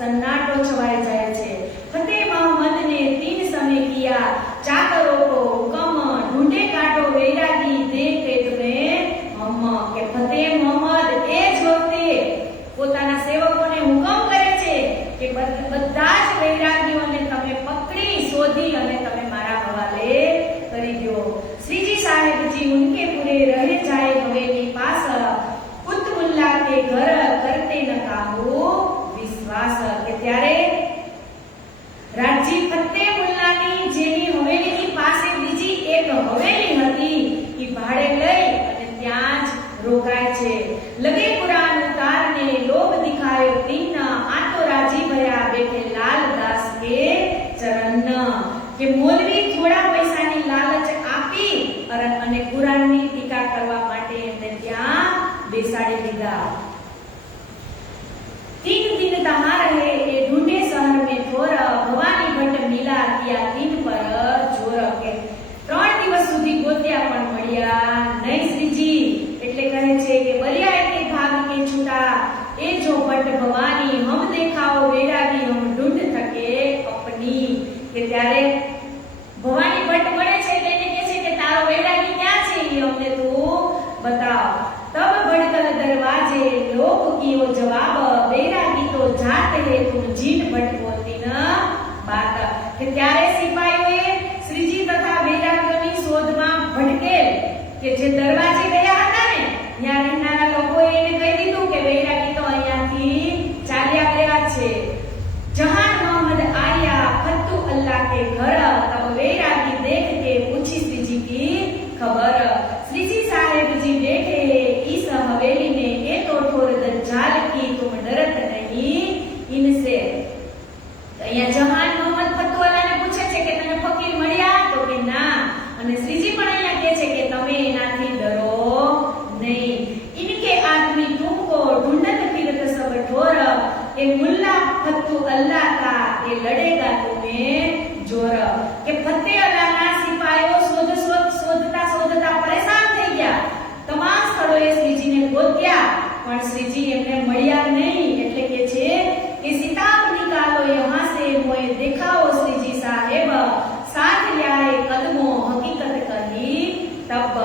सन्नाटो छवाई जाए छे। फतेह मोहम्मद ने 3 समय किया, चाकरों को हुक्म, ढूंढे काटो वैरागी, देखते तुम्हें हम। के फतेह मोहम्मद ए ज वखते પોતાના સેવકોને હુકમ કરે છે કે બધા જ વૈરાગીઓને તમે પકડી શોધી અને તમે મારા હવાલે કરી દો। શ્રીજી સાહેબજી ઉનકે પૂરે રહે જાય હવેલી પાસ, પુત મુલ્લા કે ઘર કરતે ન કાબુ વિશ્વાસ। કે ત્યારે રાજજી ફતેહ મુલ્લાની જેની હવેલીની પાસે બીજી એક હવેલી હતી એ ભાડે લઈ અને ત્યાં જ રોકાય છે। લગે કુરાન ઉતારને લોભ દિખાયો તીન, આ તો રાજી ભયા બેઠે લાલદાસ કે ચરણ। કે મૌલવી થોડા પૈસાની લાલચ આપી અને કુરાનની ટીકા કરવા માટે એમને ત્યાં બેસાડી દીધા। 3 दिन तहां रहे ए ढूंढे शहर में ठोर, भवानी भट्ट मिला किया 3 पर जोर। के 3 દિવસ સુધી ગોત્યા પણ મળ્યા નહીં શ્રીજી, એટલે કહે છે કે બલિયા એટલે ભાગ કે છૂટા, એ જો ભટ્ટ ભવાની હમ દેખાઓ વૈરાગી હમ ઢૂંઢ થકે અપની। કે ત્યારે ભવાની ભટ્ટ મળે છે એટલે એને કહે છે કે તારો વૈરાગી ક્યાં છે એ અમને તું બતાવ। तब भड़कल दरवाजे लोग कियो जवाब, वैरागी तो जात है तुम जीन भट्ट बोलती न बात। કે ત્યારે સિપાહીઓએ શ્રીજી તથા વૈરાગીઓની શોધમાં ભટકેલ કે જે દરવાજે ગયા હતા ને ત્યાં રહેનારા લોકોએ એને કહી દીધું કે વૈરાગી તો અહીંયાથી ચાલ્યા ગયા છે। જહાન મોહમ્મદ આયા ફત્તુ અલ્લાહ के घर, तब वैरागी देख के पूछी श्रीजी की खबर। श्रीजी साहेब जी बैठे इस हवेली में, ये तो ठोर दज्जाल की तुम डरत नहीं इनसे। અહીંયા જહાન મોહમ્મદ ફત્તુ અલ્લાહને પૂછે છે કે તને ફકીર મળ્યા તો કે ના, અને શ્રીજી પણ અહીંયા કહે છે કે તમે એનાથી ડરો નહીં। इनके आदमी तुमको ढूंढत फिरत सब ठोर, ये मुल्ला फत्तू अल्लाह का ये लड़ेगा तुम्हें जोर। કે ફતેહ અલ્લાહના સિપાહીઓ શોધતા પરેશાન થઈ ગયા, તમામ સ્થળોએ શ્રીજીને ગોત્યા પણ શ્રીજી એમને મળ્યા નહીં। એટલે કે છે કે સિતાબ નિકાલો यहाँ से मोए देखाओ श्रीजी साहेब, साथ लाए कदमों हकीकत कही तब।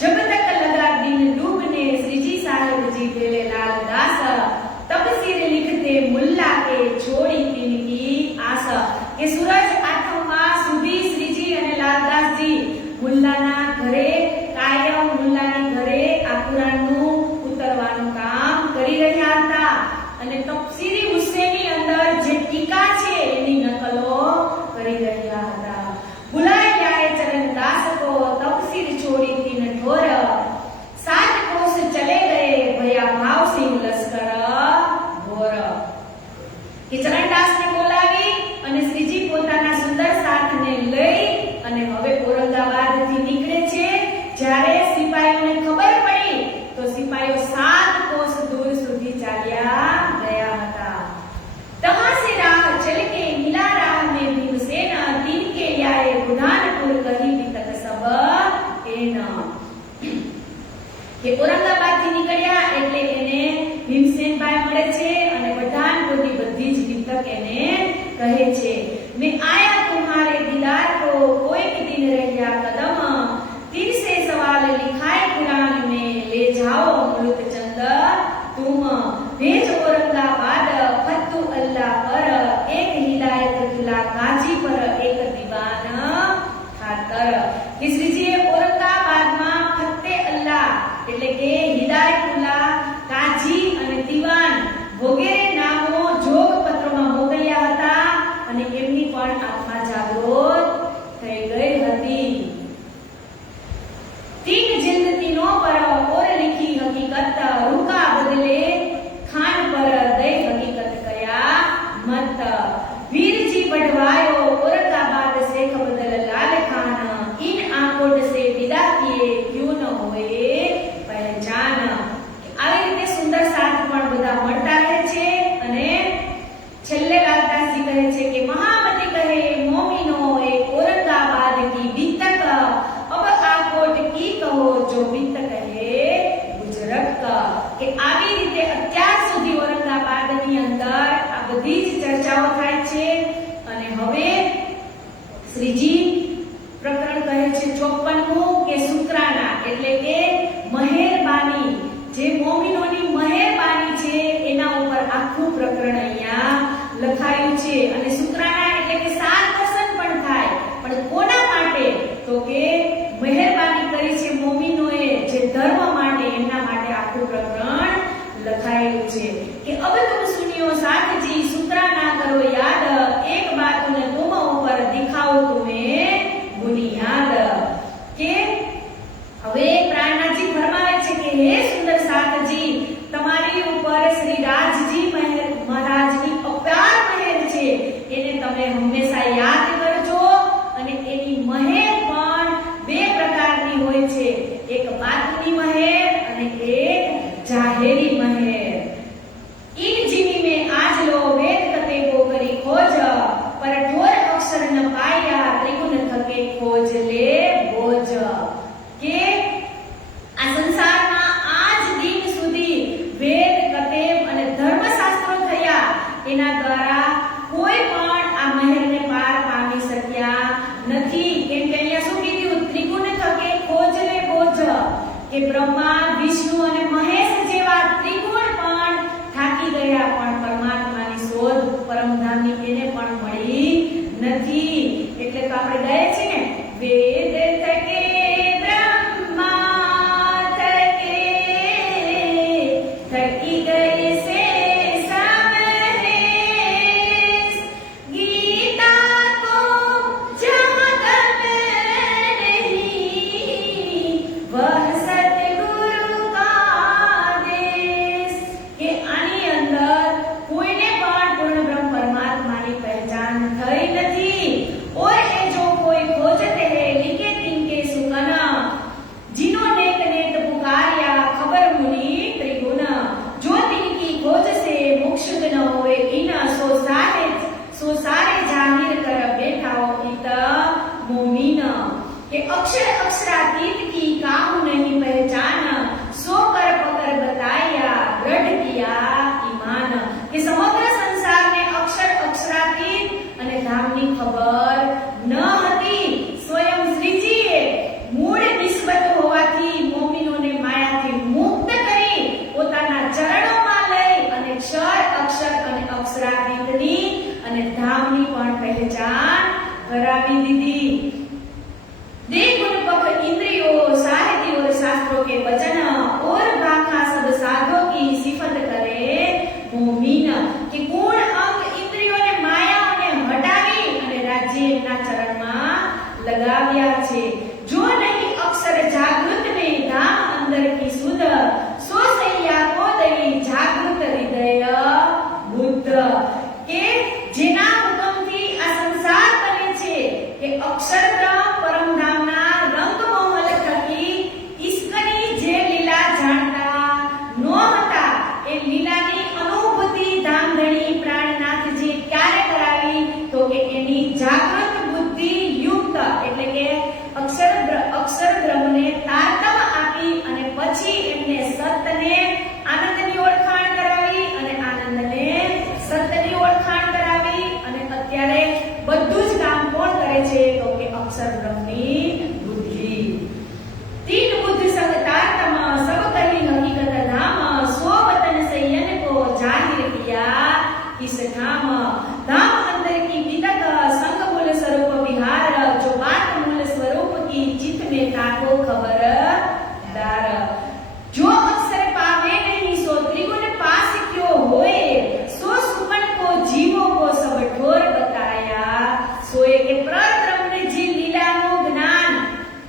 जब तक लगा दिन डूबने श्रीजी साहेब जी बेले लालदास, तब सिर लिखते मुल्ला के छोड़ी तिनकी आस। કે સૂરજ આથમવા સુધી શ્રીજી અને લાલદાસજી મુલ્લાના ઘરે કાયમ મુલ્લાની ઘરે આ કુરાનનું ઉતરવાનું કામ કરી રહ્યા હતા અને તફસીરી હુસેની અંદર જે ટીકા છે એની નકલો કરી રહ્યા હતા। बुलाए जाए चरण दास को, तफसीर छोड़ी तीन ठोर, 7 कोस चले गए भया भाव सिंह लश्कर घोर। કે ચરણદાસને બોલાવી અને શ્રીજી પોતાના સુંદર સાથને લઈ અને હવે ઔરંગાબાદથી નીકળે છે। જ્યારે સિપાહીઓને ખબર પડી તો સિપાહીઓ 7 કોસ દૂર સુધી ચાલ્યા ગયા હતા। तहां से राह चल के मिला राह में भीमसेन, दिन के आए बुधानपुर कही भी तक सब एन। કે ઔરંગાબાદથી નીકળ્યા એટલે એને ભીમસેનભાઈ મળે છે અને બધાનપુરની બધી જ વિતક એને કહે છે। मैं आया तुम्हारे दीदार को, कोई भी दिन रहिया कदम, 3 से सवाल लिखाए कुरान में, ले जाओ मुल्क चंद तुम। भेज औरंगाबाद फत्तू अल्लाह पर, एक हिदायत तुला काजी पर, एक दीवान खातर। કે શ્રીજીએ ઔરંગાબાદમાં ફત્તે અલ્લાહ એટલે કે હિદાયતુલ્લાહ, કાજી અને દીવાન વગેરે નામો જોગ પત્રોમાં મોકલ્યા હતા અને એમની પણ આત્મા આખું પ્રકરણ અહીંયા લખાયું છે અને શુક્રાના એટલે કે 7 દર્શન પણ થાય, પણ કોના માટે? તો કે મહેરબાની કરી છે મોમીનોએ જે ધર્મ માટે, એમના માટે આખું પ્રકરણ લખાયેલું છે કે અબ તુમ સુનિયો સાથ जी शुक्रा ना करो याद, एक बात ने तुम ऊपर दिखाओ तुम्हें बुनियाद। કે હવે પ્રાણનાથજી ફરમાવે છે કે હે સુંદર સાથજી, તમારી ઉપર શ્રી રાજજી મહારાજની અપાર મહેર છે, એને તમે હંમેશા યાદ કરજો। અને એની મહેર પણ બે પ્રકારની હોય છે, એક બાતની મહેર અને એક જાહેરી મહેર। इन जीवी में आज लो वेद कते को करी खोज, पर ठोर अक्षर न पाया त्रिगुण थके खोज ले बोझ। के આ સંસારમાં આજ દિન સુધી વેદ કતેબ અને ધર્મશાસ્ત્રો થયા, એના દ્વારા કોઈ પણ આ મહેરને પાર પામી શક્યા નથી। કેમ કે અહીંયા શું કીધું? ત્રિગુણ થકે ખોજ લે બોझ, કે બ્રહ્મા, વિષ્ણુ અને મહેશ જેવા ત્રિગુણ પણ થાકી ગયા, પણ પરમાત્માની શોધ પરમધામની એને પણ મળી નથી। એટલે તો આપણે ગાય છે ને, વેદ થકે બ્રહ્મા થકે થકી ગયે સે समहेश, गीता को जहाँ गम नहीं वह सतगुरु का आदेश। કે આની અંદર કોઈને પણ પૂર્ણ બ્રહ્મ પરમાત્માની પહેચાન થઈ નથી। और ये जो कोई खोजते हैं लिखे तिनके सुकन, जिन्हों नेक नेक पुकारिया खबर मुनि त्रिगुण, जो तिनकी खोज से मोक्ष न होए इन, सो सारे जाहिर कर बैठाओ इत मोमीन। के अक्षर अक्षरातीत की काहू नहीं पहचान, सो कर पकर बताया दृढ़ किया ईमान। કે સમગ્ર સંસારને અક્ષર અક્ષરાતીત અને ધામની ખબર ન હતી। સ્વયં શ્રીજીએ મૂળ નિસ્બત હોવાથી મોમીનોને માયાથી મુક્ત કરી પોતાના ચરણોમાં લઈ અને અક્ષર અક્ષર અને અક્ષરાતીતની અને ધામની પણ પહેચાન કરાવી દીધી। देवगुण पख इंद्रियों साहित्य और शास्त्रों के वचन और भाखा सब साधो की सिफत करे मोमीन। कि गुण अंग इंद्रियों ने मायाओं ने हटावी અને રાજ્ય એમના ચરણમાં લગાવ્યા છે। जो नहीं अक्षर जागृत में धाम अंदर की सुध, सो सैया को दई जागृत हृदय बुद्ध। કે જેના હુકમથી આ સંસાર બને છે, કે અક્ષર પરમધામના રંગમોહલ થકી ઈશ્વરની જે લીલા જાણતા નહોતા, એ લીલાની અનુભૂતિ ધામધણી પ્રાણનાથજી ક્યારે કરાવી? તો કે એની જાગૃત બુદ્ધિ યુક્ત, એટલે કે અક્ષર બ્રહ્મને તારતમ આપી અને પછી એમને સતને આનંદની ઓળખાણ કરાવી અને આનંદને સતની ઓળખાણ કરાવી। અને અત્યારે બધું જ કામ કોણ કરે છે? તો કે અક્ષર બ્રહ્મની બુદ્ધિ। तीन बुद्धि संग तारतम, सब कही हकीकत धाम, सो वतन सयन को जाहिर किया किस ठाम। धाम अंदर की विदत संग मूल स्वरूप विहार, जो बात मूल स्वरूप की चित में ताको खबरदार। जो अक्षर पावे नहीं सो त्रिगुण पास क्यों होए, सो सुमन को जीवों को सब ठोर बताया। सोए के परब्रह्म ने जी लीलाનું જ્ઞાન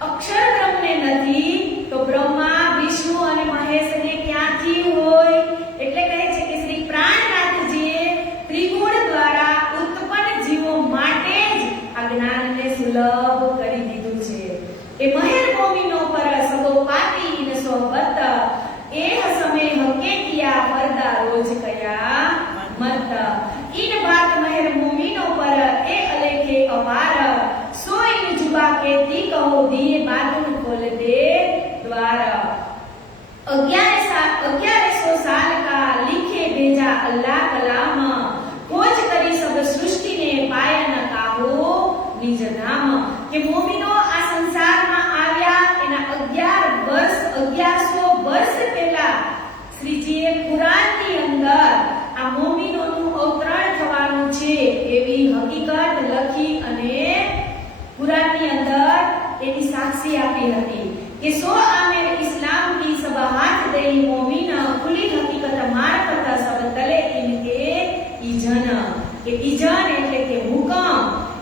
અક્ષર બ્રહ્મને નથી, તો બ્રહ્મા, વિષ્ણુ અને મહેશને ક્યાંથી હોય? એટલે કહે છે કે શ્રી પ્રાણનાથજીએ ત્રિગુણ દ્વારા ઉત્પન્ન જીવો માટે જ આ જ્ઞાનને સુલભ કરી દીધું છે। એ મહેર મોમીનો પર સગો પાતી ન સોબત, એ હસમે હકે કિયા પરદા રોજ કયા મત। इन बात महेर मोमीनो पर ए अलेखे अपार, सो इन जुबा के ती कहो दिए बातुन खोल दे द्वार। 1100 साल का लिखे भेजा अल्लाह कलाम, खोज करी सब सृष्टि ने पाया न काहो निज नाम। के मोमीनो आ संसारमा આવ્યા એના 1100 વર્ષ પહેલા શ્રીજીએ પુરાણની અંદર આ મોમી કે ઇજન એટલે કે હુકમ,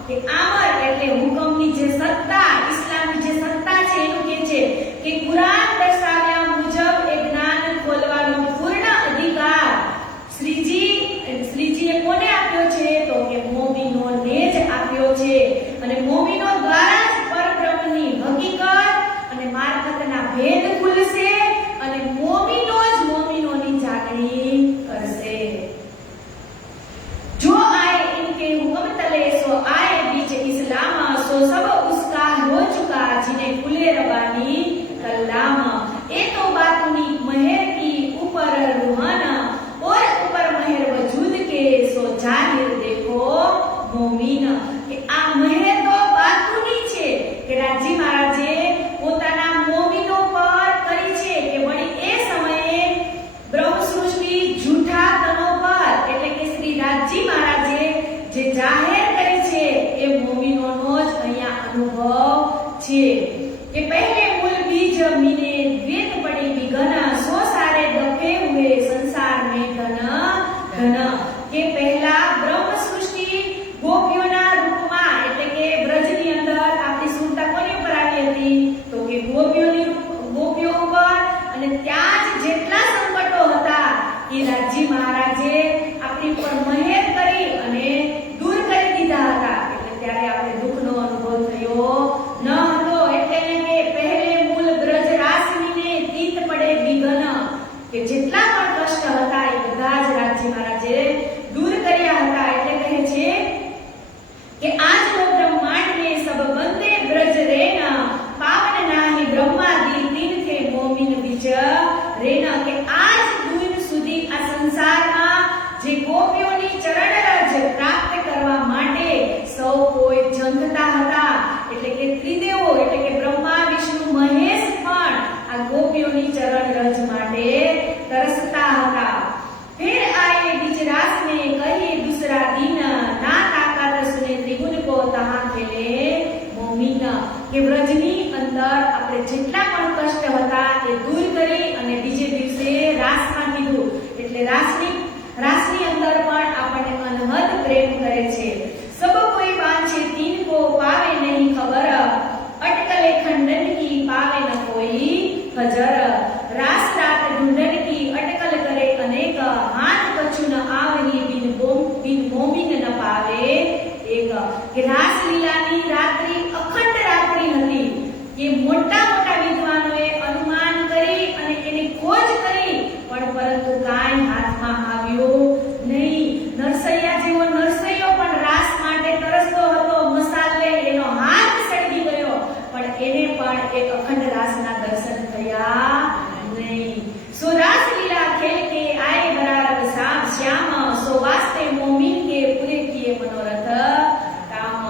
કે આમર એટલે હુકમની જે સત્તા, ઇસ્લામની જે સત્તા છે એનું કે છે કે કુરાન દર્શાવ્યા મુજબ એ જ્ઞાન ખોલવાનો પૂર્ણ અધિકાર શ્રીજીએ કોને આપ્યો છે? તો કે મોમીનોને જ આપ્યો છે. અને મોમીનો દ્વારા જ પરબ્રહ્મની હકીકત અને મારફતના ભેદ ખુલશે અને મોમીનો જ મોમીનોની જાગણી કરશે. जो आए इनके हुक्म तले सो आए बीच इस्लाम, सो सब उसका हो चुका जिन्हें खुले रबानी कलाम. ये तो बातुनी महर की ऊपर रूहाना और ऊपर महर वजूद के सो जाहिर देखो मोमीन. કે આ મહેર તો બાતુની છે કે રાજી મહારાજે પોતાના મોમીનો પર કરી છે કે વળી એ સમયે બ્રહ્મ સૃષ્ટિ જૂઠા તનો પર એટલે કે શ્રી રાજી મહારાજે જે જાહેર કરી છે એ મોમીનોનો જ અહીંયા અનુભવ છે કે પહેલે મૂળ બીજ મીને દ્વેત પડી વિઘન, સો સારે દફે હુએ સંસાર में घन घन. કે પહેલા બ્રહ્મ સૃષ્ટિ ગોપીઓના રૂપમાં એટલે કે બ્રજની અંદર આપણી સુરતા કોની ઉપર આવી હતી? તો કે ગોપીઓ ઉપર. અને ત્યાં જ જેટલા સંકટો હતા એ રાજી મહારાજે આપણી ઉપર મહેર કરી અને દૂર કરી દીધા હતા. એટલે ત્યારે આપણે દુઃખનો અનુભવ થયો ન હતો. એટલે કે પહેલે મૂળ બ્રજ રાસમીને તીત પડે વિઘન, કે જેટલા પણ કષ્ટ હતા એ બધા જ રાજી મહારાજે दूर કર્યા હતા. એટલે કહે છે કે આજ નો બ્રહ્માંડ में सब बंदे ब्रज रेना, पावन नाही ब्रह्मादि तीन थे मोमिन बीच रेना. કે આજ દૂર સુધી આ સંસારમાં જે ગોપીઓની ચરણ રજ પ્રાપ્ત કરવા માટે સૌ કોઈ ઝંખતા હતા. એટલે કે ત્રિદેવો એટલે કે બ્રહ્મા વિષ્ણુ મહેશ પણ આ ગોપીઓની ચરણ રજ માટે તરસતા હતા. फिर आए बीच रास में कही दूसरा दिन, ना ताकत सुने त्रिगुण को तहां खेले मोमीन. કે વ્રજની અંદર આપણે જેટલા પણ કષ્ટ હતા એ દૂર કરી અને બીજે દિવસે રાસમાં કીધું. એટલે રાસની અંદર પણ આપણને અનહદ પ્રેમ કરે છે. सब कोई वांछे तीन को पावे नहीं खबर, अटकले खंडन की पावे न कोई खजर. रास रात ढूंढन की अटकल करे अनेक, हाथ कछु न आवही बिन मोमिन न पावे एक. કે રાસ લીલાની રાત્રિ અખંડ રાત્રિ હતી. કે મોટા વિદ્વાનોએ અનુમાન કરી અને એની ખોજ કરી પણ પરંતુ કાંઈ હાથમાં આવ્યો નહીં. નરસૈયા જેવો નરસૈયો પણ રાસ માટે તરસતો હતો. મસાલે એનો હાથ સળગી ગયો પણ એને પણ એક અખંડ રાસના દર્શન થયા नहीं. सो रास लीला खेल के आए बरारब श्याम, सो वास्ते मोमिन के पूरे किए मनोरथ काम.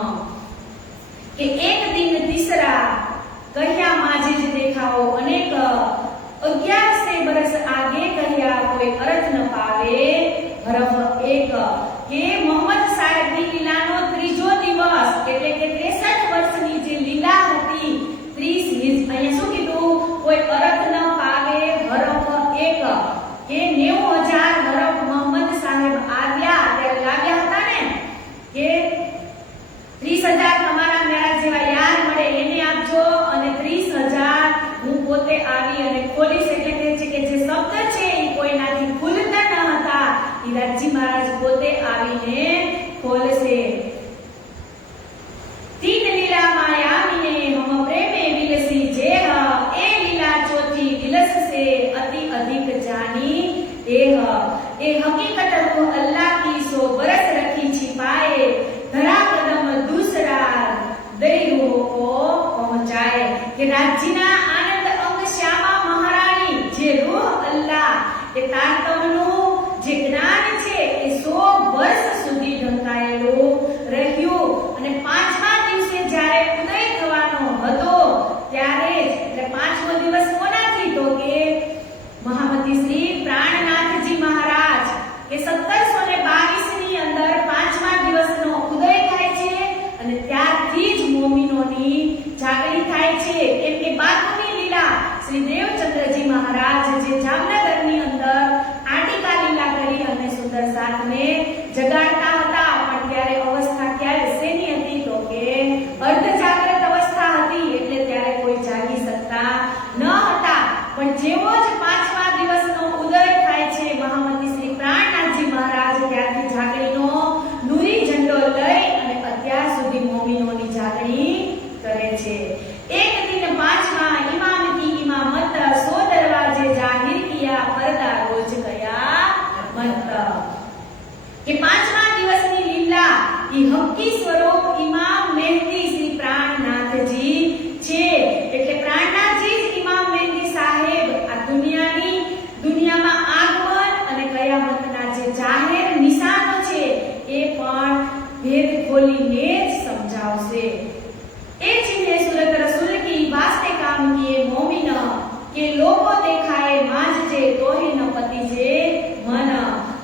के एक दिन तीसरा कहिया माझे ज देखाओ अनेक, 1100 बरस आगे कहिया कोई अर्थ न पावे हरफ एक. के मोहम्मद साहेब ની લીલાનો ત્રીજો દિવસ એટલે કે 63 વર્ષની જે લીલા હતી 30 અહીંયા શું કીધું? કોઈ અર્થ ન પાવે હરફ એક. કે 90,000 હરફ મોહમ્મદ સાહેબ આવ્યા ત્યારે લાવ્યા હતા ને કે 30,000 તમારા મેરા જેવા યાર મળે એને આપજો અને 30,000 હું પોતે આવી અને ખોલીશ. એટલે કહે છે કે જે શબ્દ છે એ કોઈનાથી ખુલતા ન હતા એ રાજી મહારાજ પોતે આવીને ખોલશે. तीन लीला मायावी ने हम प्रेमे विलसी जेह, ए लीला चौथी विलस से अति अधिक जानी एह. ए हकीकत को अल्लाह की सो बरस रखी छिपाए, धरा कदम दूसरा दैरो को पहुंचाए. के राज्यना आनंद अंग श्यामा महारानी जे रूह अल्लाह ए तारतमनु जे ज्ञान छे ए 100 वर्ष સુધી ઢંકાયેલું રહ્યું. અને પાંચમા દિવસે જ્યારે ઉદય થવાનો હતો ત્યારે એટલે પાંચમો દિવસ કોનાથી? તો કે મહામતી શ્રી પ્રાણનાથજી મહારાજ કે 1722 ની અંદર પાંચમા દિવસનો ઉદય થાય છે અને ત્યારથી જ મોમીનોની જાગણી થાય છે. કેમ કે બાદની લીલા શ્રી દેવચંદ્રજી મહારાજ જે જામનગરની અંદર આટિકા લીલા કરી અને સુંદર સાધને જગાડતા હતા કે પાંચમા દિવસની લીલા ઈ હક્કી સ્વરૂપ ઇમામ મહેદી શ્રી પ્રાણનાથજી છે. એટલે પ્રાણનાથજી જ ઇમામ મહેદી સાહેબ આ દુનિયામાં આગમન અને કયામતના જે જાહેર નિશાનો છે એ પણ ભેદ ખોલીને જ સમજાવશે. એ ચીને સુરત રસૂલ કી વાસ્તે કામ કિए મોમિન કે લોકો દેખાए मांझजे तोहि न पति जे मन.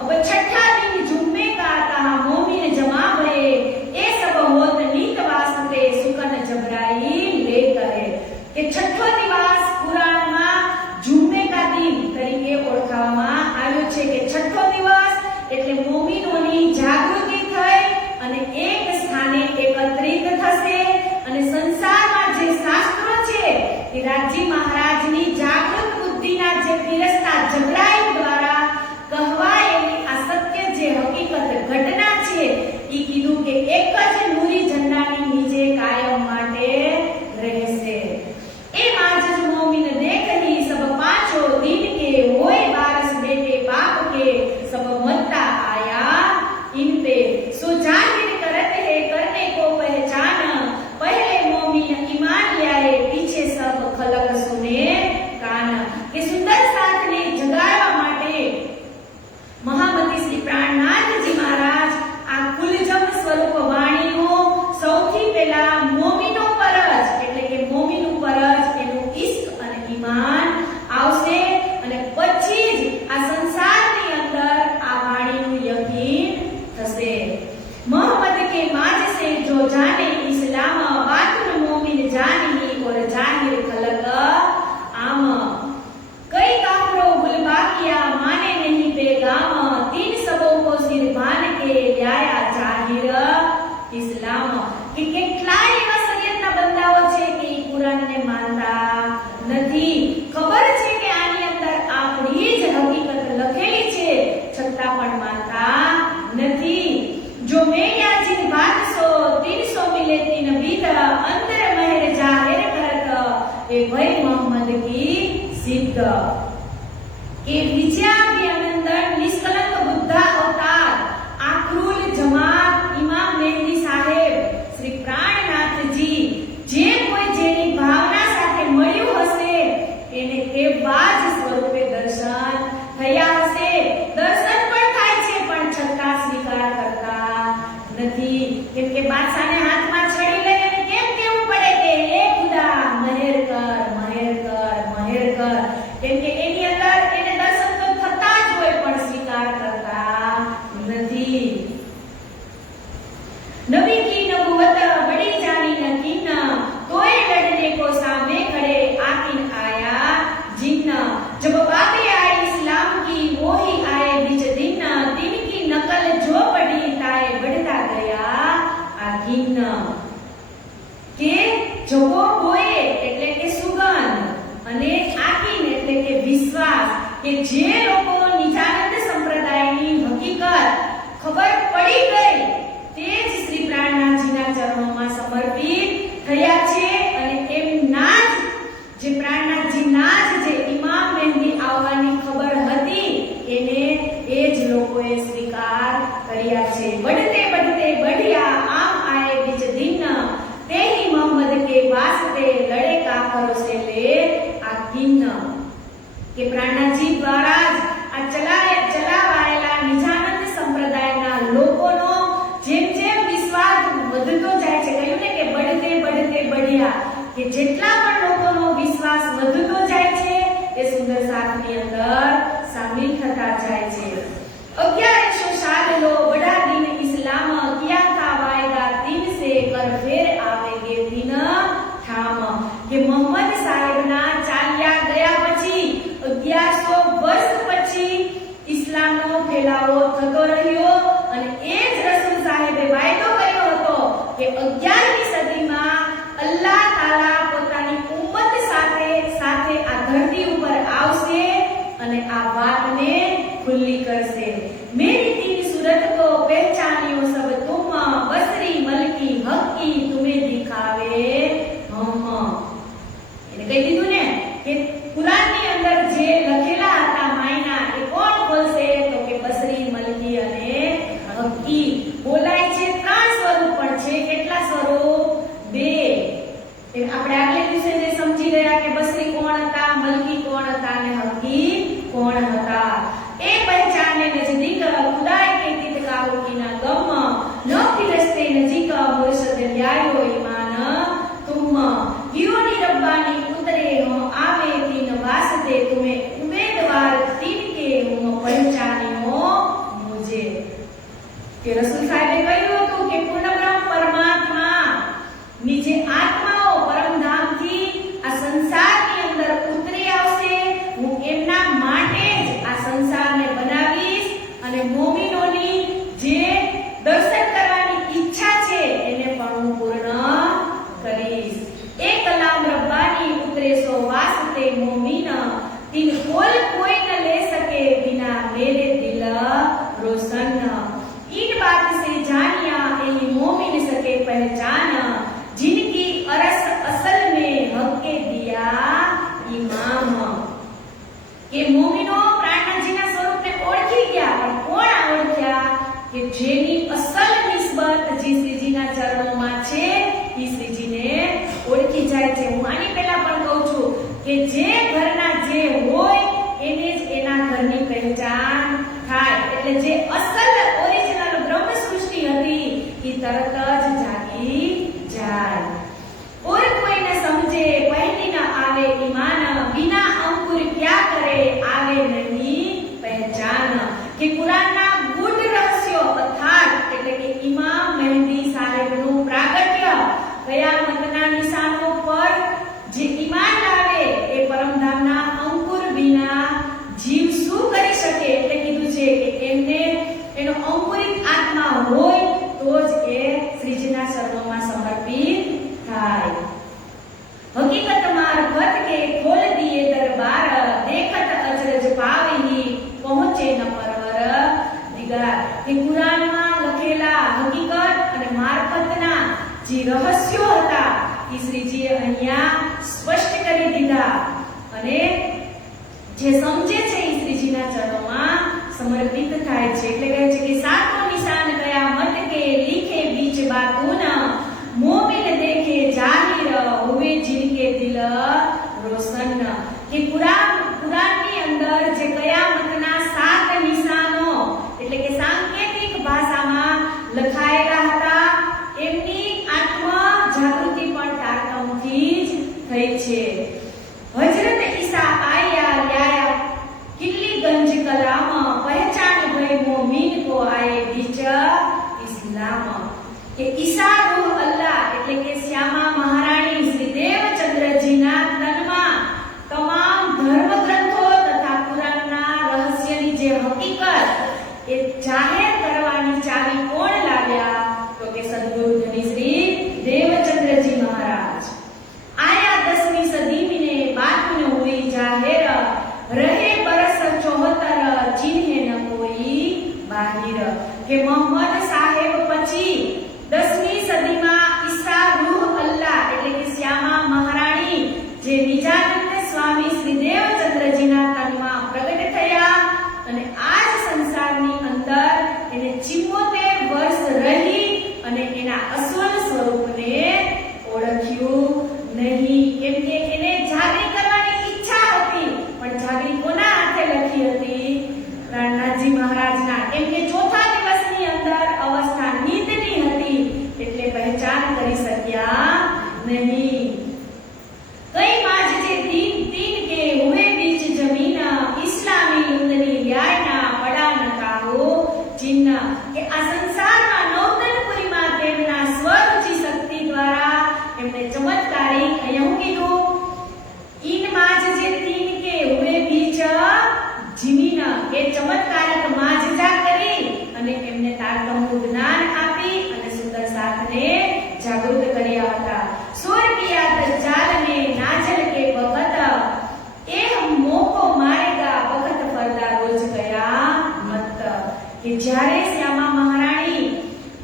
अब छठा दिन जुम्मे का कहा मोमिन जमा भये ए सब होत नीत वास्ते सुकन जबराई ले करे. કે છઠ્ઠો દિવસ કુરાનમાં જુમ્મે કા દિન તરીકે ઓળખાવવામાં આવ્યો છે કે છઠ્ઠો દિવસ એટલે મોમિનોની જાગૃતિ થઈ અને એક સ્થાને એકત્રિત થશે અને સંસારમાં જે શાસ્ત્રો છે એ રાજ્ય મહારાજની જાગૃત બુદ્ધિના જે પીરસતા જબરાઈ દ્વારા કહેવાયેલી આ સત્ય જે હકીકત ઘટના છે એ કીધું કે એક જ નૂરી ઝંડાની નીચે કાયમ માટે રહેશે. ए आज मोमिन देखनी सब पांचों दिन के होए बारस बेटे बाप के सब मत्ता आया इन पे सो जाहिर करत है करने को पहचान पहले मोमिन ईमान लाए पीछे सब खलक सुने कान. के सुंदर साथ ने जगाड़वा માટે મહામતી શ્રી પ્રાણનાથજી મહારાજ આ કુલજમ સ્વરૂપ વાણીનો સૌથી પહેલા મોમિનો પર જ એટલે કે મોમિન ઉપર જ એનું ઇશ્ક અને ઈમાન આવશે અને પછી જ આ સંસારની અંદર આ વાણીનું યકીન થશે. मोहम्मद के माज से जो जाने इस्लाम बातुल मोमिन जानी और जाहिर खलक आम. कई काफरों गुलबाकिया माने नहीं पैगाम तीन सबों को सिर बांध के लाया जाहिर इस्लाम. कि કેટલાય એવા શરીયતના બંદાઓ છે કે ઈ કુરાનને માનતા નથી. ખબર છે કે આની અંદર આપણી જ હકીકત લખેલી છે છતાં પણ માનતા નથી. जो मेरा जिन बात सो 300 मिले तीन बीत अंदर महर जाहिर करत ए भाई मोहम्मद की सिद्ध. के विजया के अंदर निष्कलंक बुद्धा अवतार आक्रूल जमात इमाम मेहदी साहेब श्री प्राणनाथ जी जे कोई जेनी भावना સાથે મળ્યું હશે એને કેવા જ સ્વરૂપે દર્શન થયા હશે. દર્શન પણ થાય છે પણ છતાં સ્વીકાર કરતા નથી. કેમ કે બાદશાહને હાથમાં છડી લઈને કેમ કેવું પડે કે હે ખુદા મહેર કર મહેર કર મહેર કર. કેમ કે એની અંદર એને દર્શન તો થતા જ હોય પણ સ્વીકાર કરતા નથી. नबी की नबूवत बड़ी जानी नकीन तोय लड़ने को सामने खड़े आकिन आया जिन्न. जब बातें आई इस्लाम की वो ही आए बीच दिन दिन की नकल जो पड़ी ताए बढ़ता गया आकिन. के जगो बोए એટલે કે સુગંધ અને આકીન એટલે કે વિશ્વાસ કે જે લોકો નિજાનંદ સંપ્રદાયની હકીકત ખબર પડી ગઈ તે જ શ્રી પ્રાણનાથજીના ચરણોમાં સમર્પિત થયા છે અને એમના જ જે પ્રાણનાથજીના જ જે ઇમામ મહેદી આવવાની ખબર હતી એને એ જ લોકોએ સ્વીકાર કર્યા છે. बढ़ते बढ़ते बढ़िया आम आए बीच दिन ते ही मोहम्मद के वास्ते लड़े काफरों से ले आकिन. કે પ્રાણનાથજી દ્વારા જ આ ચલાવાયેલા નિજાનંદ સંપ્રદાયના લોકોનો જેમ જેમ વિશ્વાસ વધતો જાય છે કહ્યું ને કે बढ़ते बढ़ते बढ़िया કે જેટલા પણ લોકોનો વિશ્વાસ વધતો જાય છે એ સુંદર સાથની અંદર સામેલ થતા જાય છે. 1100 साल लो बड़ा दिन इस्लाम किया था वायदा दिन से कर फिर आवेगे दिन ठाम. કે મોહમ્મદ સાહેબના ચાલ્યા ગયા પછી 1100 વર્ષ પછી ઇસ્લામનો ફેલાવો થતો રહ્યો અને એ જ રસૂલ સાહેબે વાયદો કર્યો હતો કે 11મી સદીમાં અલ્લાહ તાલા પોતાની ઉમ્મત સાથે સાથે આ ધરતી ઉપર આવશે અને આ વાતને ખુલ્લી કરશે. मेरी तीन सूरत को पहचानियो सब तुम बसरी मलकी हकी तुम्हें दिखावे हम. એને કહી દીધું ને કે કુરાનની અંદર જે લખેલા હતા માયના એ કોણ ખોલશે તો કે બસરી મલકી અને औषध ल्यायो ईमान तुम गिरोनी रब्बानी उतरे हो आवे तीन वास्ते तुम्हें उम्मीदवार तीन के હું પહચાન્યો મુજે કે રસૂલ સાહેબે કહ્યું હતું કે પૂર્ણબ્રહ્મ પરમાત્મા ની જે આત્માઓ પરમધામથી આ સંસારની અંદર ઉતરી આવશે હું એમના માટે જ આ સંસારને બનાવીશ અને મોમિનોની જે દર્શન કરવાની ઈચ્છા છે એને પણ હું પૂર્ણ કરીશ એ કલામ રબ્બાની ઉતરે સો વાસ્તે મોમિન तीन कोल कोई न ले सके बिना मेरे दिल रोशन इन बात से जानिया यही मोमिन सके पहचान जिनकी अरस असल में हक के दिया इमाम के मोमिनो प्राणजीना स्वरूप ने ओळखी गया पण कोण ओळख्या કે જેની અસલ નિસ્બત જી શ્રીજીના ચરણોમાં છે ઈ શ્રીજીને ઓળખી જાય છે હું આની પહેલા પણ કહું છું કે જે ઘરના જે હોય એને જ એના ઘરની પહેચાન થાય એટલે જે અસલ ઓરિજિનલ બ્રહ્મ સૃષ્ટિ હતી ઈ તરત જ જાગી જાય और कोई न समझे पहली न आवे ईमान बिना अंकुर क्या करे आवे नहीं पहचान કે કુરાનના ગુઢ રહસ્યો અર્થાત એટલે કે ઇમામ મહેદી સાહેબનું પ્રાગટ્ય કયામતના નિશાનો પર જે ઈમાન લાવે એ પરમધામના અંકુર વિના જીવ શું કરી શકે એટલે કીધું છે કે એમને એનો અંકુરિત આત્મા હોય તો જ એ શ્રીજીના ચરણોમાં સમર્પિત થાય હકીકત મારફત કે ખોલ દિયે દરબાર દેખત અચરજ પાવહી પહોંચે ન પરવર દિગાર કે કુરાનમાં લખેલા હકીકત અને મારફતના જે રહસ્યો હતા એ શ્રીજીએ અહીંયા સ્પષ્ટ કરી દીધા અને જે સમજે છે એ શ્રીજીના ચરણોમાં સમર્પિત થાય છે એટલે કહે છે કે સાતમો નિશાન કયામત કે લીખે બીચ બાતુન મોમિન દેખે જાહિર હોવે जिनके दिल रोशन કે કુરાનની અંદર જે કયામતના 7 નિશાનો એટલે કે સાંકેતિક ભાષામાં લખાયેલા હતા એમની આત્મ જાગૃતિ પણ તારકમથી જ થઈ છે હજરત ઈસા આયા લ્યાયા કિલ્લીગંજ કલામ પહેચાન ભઈ મોમિન કો આયે બીચ ઇસ્લામ કે ઈસા રૂહ અલ્લાહ એટલે કે શ્યામા મહારાણી શ્રી દેવચંદ્રજીના તનમાં તમામ ધર્મ ગ્રંથો તથા કુરાનના રહસ્યની જે હકીકત એ જાહેર કરવાની ચાવી કોણ લાવ્યા તો કે સદગુરુ ધની શ્રી દેવચંદ્રજી મહારાજ આયા 10મી સદી ને બાત ન હુઈ જાહેર રહે બરસ 74 ચિહ્ને ન કોઈ બાહિર કે મોહમ્મદ સાહેબ પછી 10મી સદીમાં ઈસા રૂહ અલ્લાહ એટલે કે શ્યામા મહારાણી જે નિજાનંદ સ્વામી શ્રી દેવચંદ્રજીના તનમાં પ્રગટ થયા અને આ જ સંસારની અંદર એને 74 વર્ષ રહી અને એના અસલ સ્વરૂપને ઓળખ્યું નહીં કેમ કે એને જાગૃત કરવાની ઈચ્છા હતી પણ જાગૃત કોના હાથે લખી હતી પ્રાણનાથજી મહારાજના કેમ કે ચોથા દિવસની અંદર અવસ્થા નીંદની હતી એટલે પહેચાન કરી શક્યા નહીં કઈ માજ જે तीन तीन के हुए बीच जमीन इस्लामी उंदनी न्यायना पड़ा न काहो चिन्ह के आ संसारमा नौतनपुरीમાં તેમના સ્વરૂચી શક્તિ દ્વારા એમને ચમત્કારિક અહીંયા કીધું इन माज जे तीन के हुए बीच જમીન એ ચમત્કારક માજજા કરી અને એમને તારતમ્યનું જ્ઞાન આપી અને સુંદર સાથને જાગૃત કર્યા હતા સોર કિયા દજ્જાલ ને નાજલ के वक्त ए मोको मारेगा वक्त फरदा रोज गया मत કે જ્યારે શ્યામા મહારાણી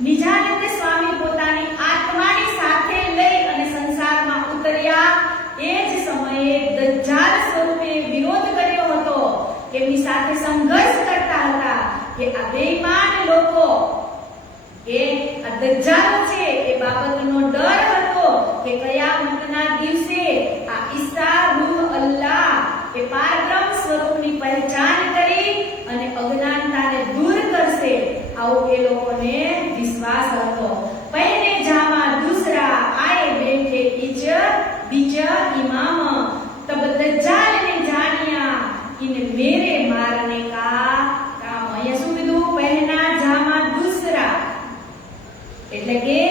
નિજાનંદ સ્વામી પોતાની આત્માની સાથે લઈ અને સંસારમાં ઉતર્યા એ જ સમયે દજ્જાલ સ્વરૂપે વિરોધ કર્યો હતો એમની સાથે સંઘર્ષ કરતા હતા કે આ બેઈમાન લોકો કે આ દજ્જાલ છે એ બાબતનો ડર હતો કે કયામતના દિવસે આ ઈસા રૂહ અલ્લાહ એ પારબ્રહ્મ સ્વરૂપની પહેચાન કરી અને અજ્ઞાનતાને દૂર કરશે આવો એ લોકોને વિશ્વાસ હતો પહેલે જામા એટલે કે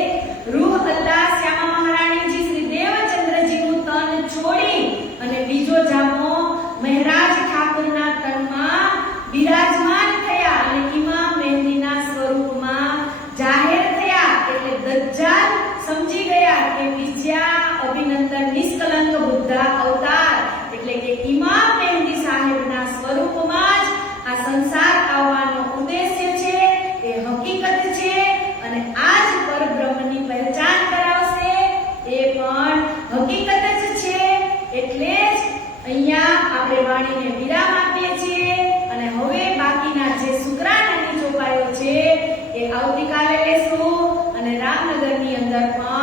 રૂહ હતા શ્યામા મહારાણીજી શ્રી દેવચંદ્રજીનું તન છોડી અને બીજો જામો મહારાજ ઠાકોરના તનમાં બિરાજમાન થયા અને ઇમામ મહેદીના સ્વરૂપમાં જાહેર થયા એટલે દજ્જાલ સમજી ગયા કે વિજયા અભિનંદન નિષ્કલંક બુદ્ધ અવતાર એટલે કે ઇમામ મહેદી સાહેબના સ્વરૂપમાં જ આ સંસાર આવવાનો ઉદ્દેશ્ય છે, એ હકીકત છે અને આ જ પરબ્રહ્મની પહેચાન કરાવશે, એ પણ હકીકત જ છે. એટલે જ અહીંયા આપણે વાણીને વિરામ આપીએ છીએ અને હવે બાકીના જે શુક્રાણાની ચોપાઈઓ છે એ આવતીકાલે લેશું અને રામનગરની અંદર પણ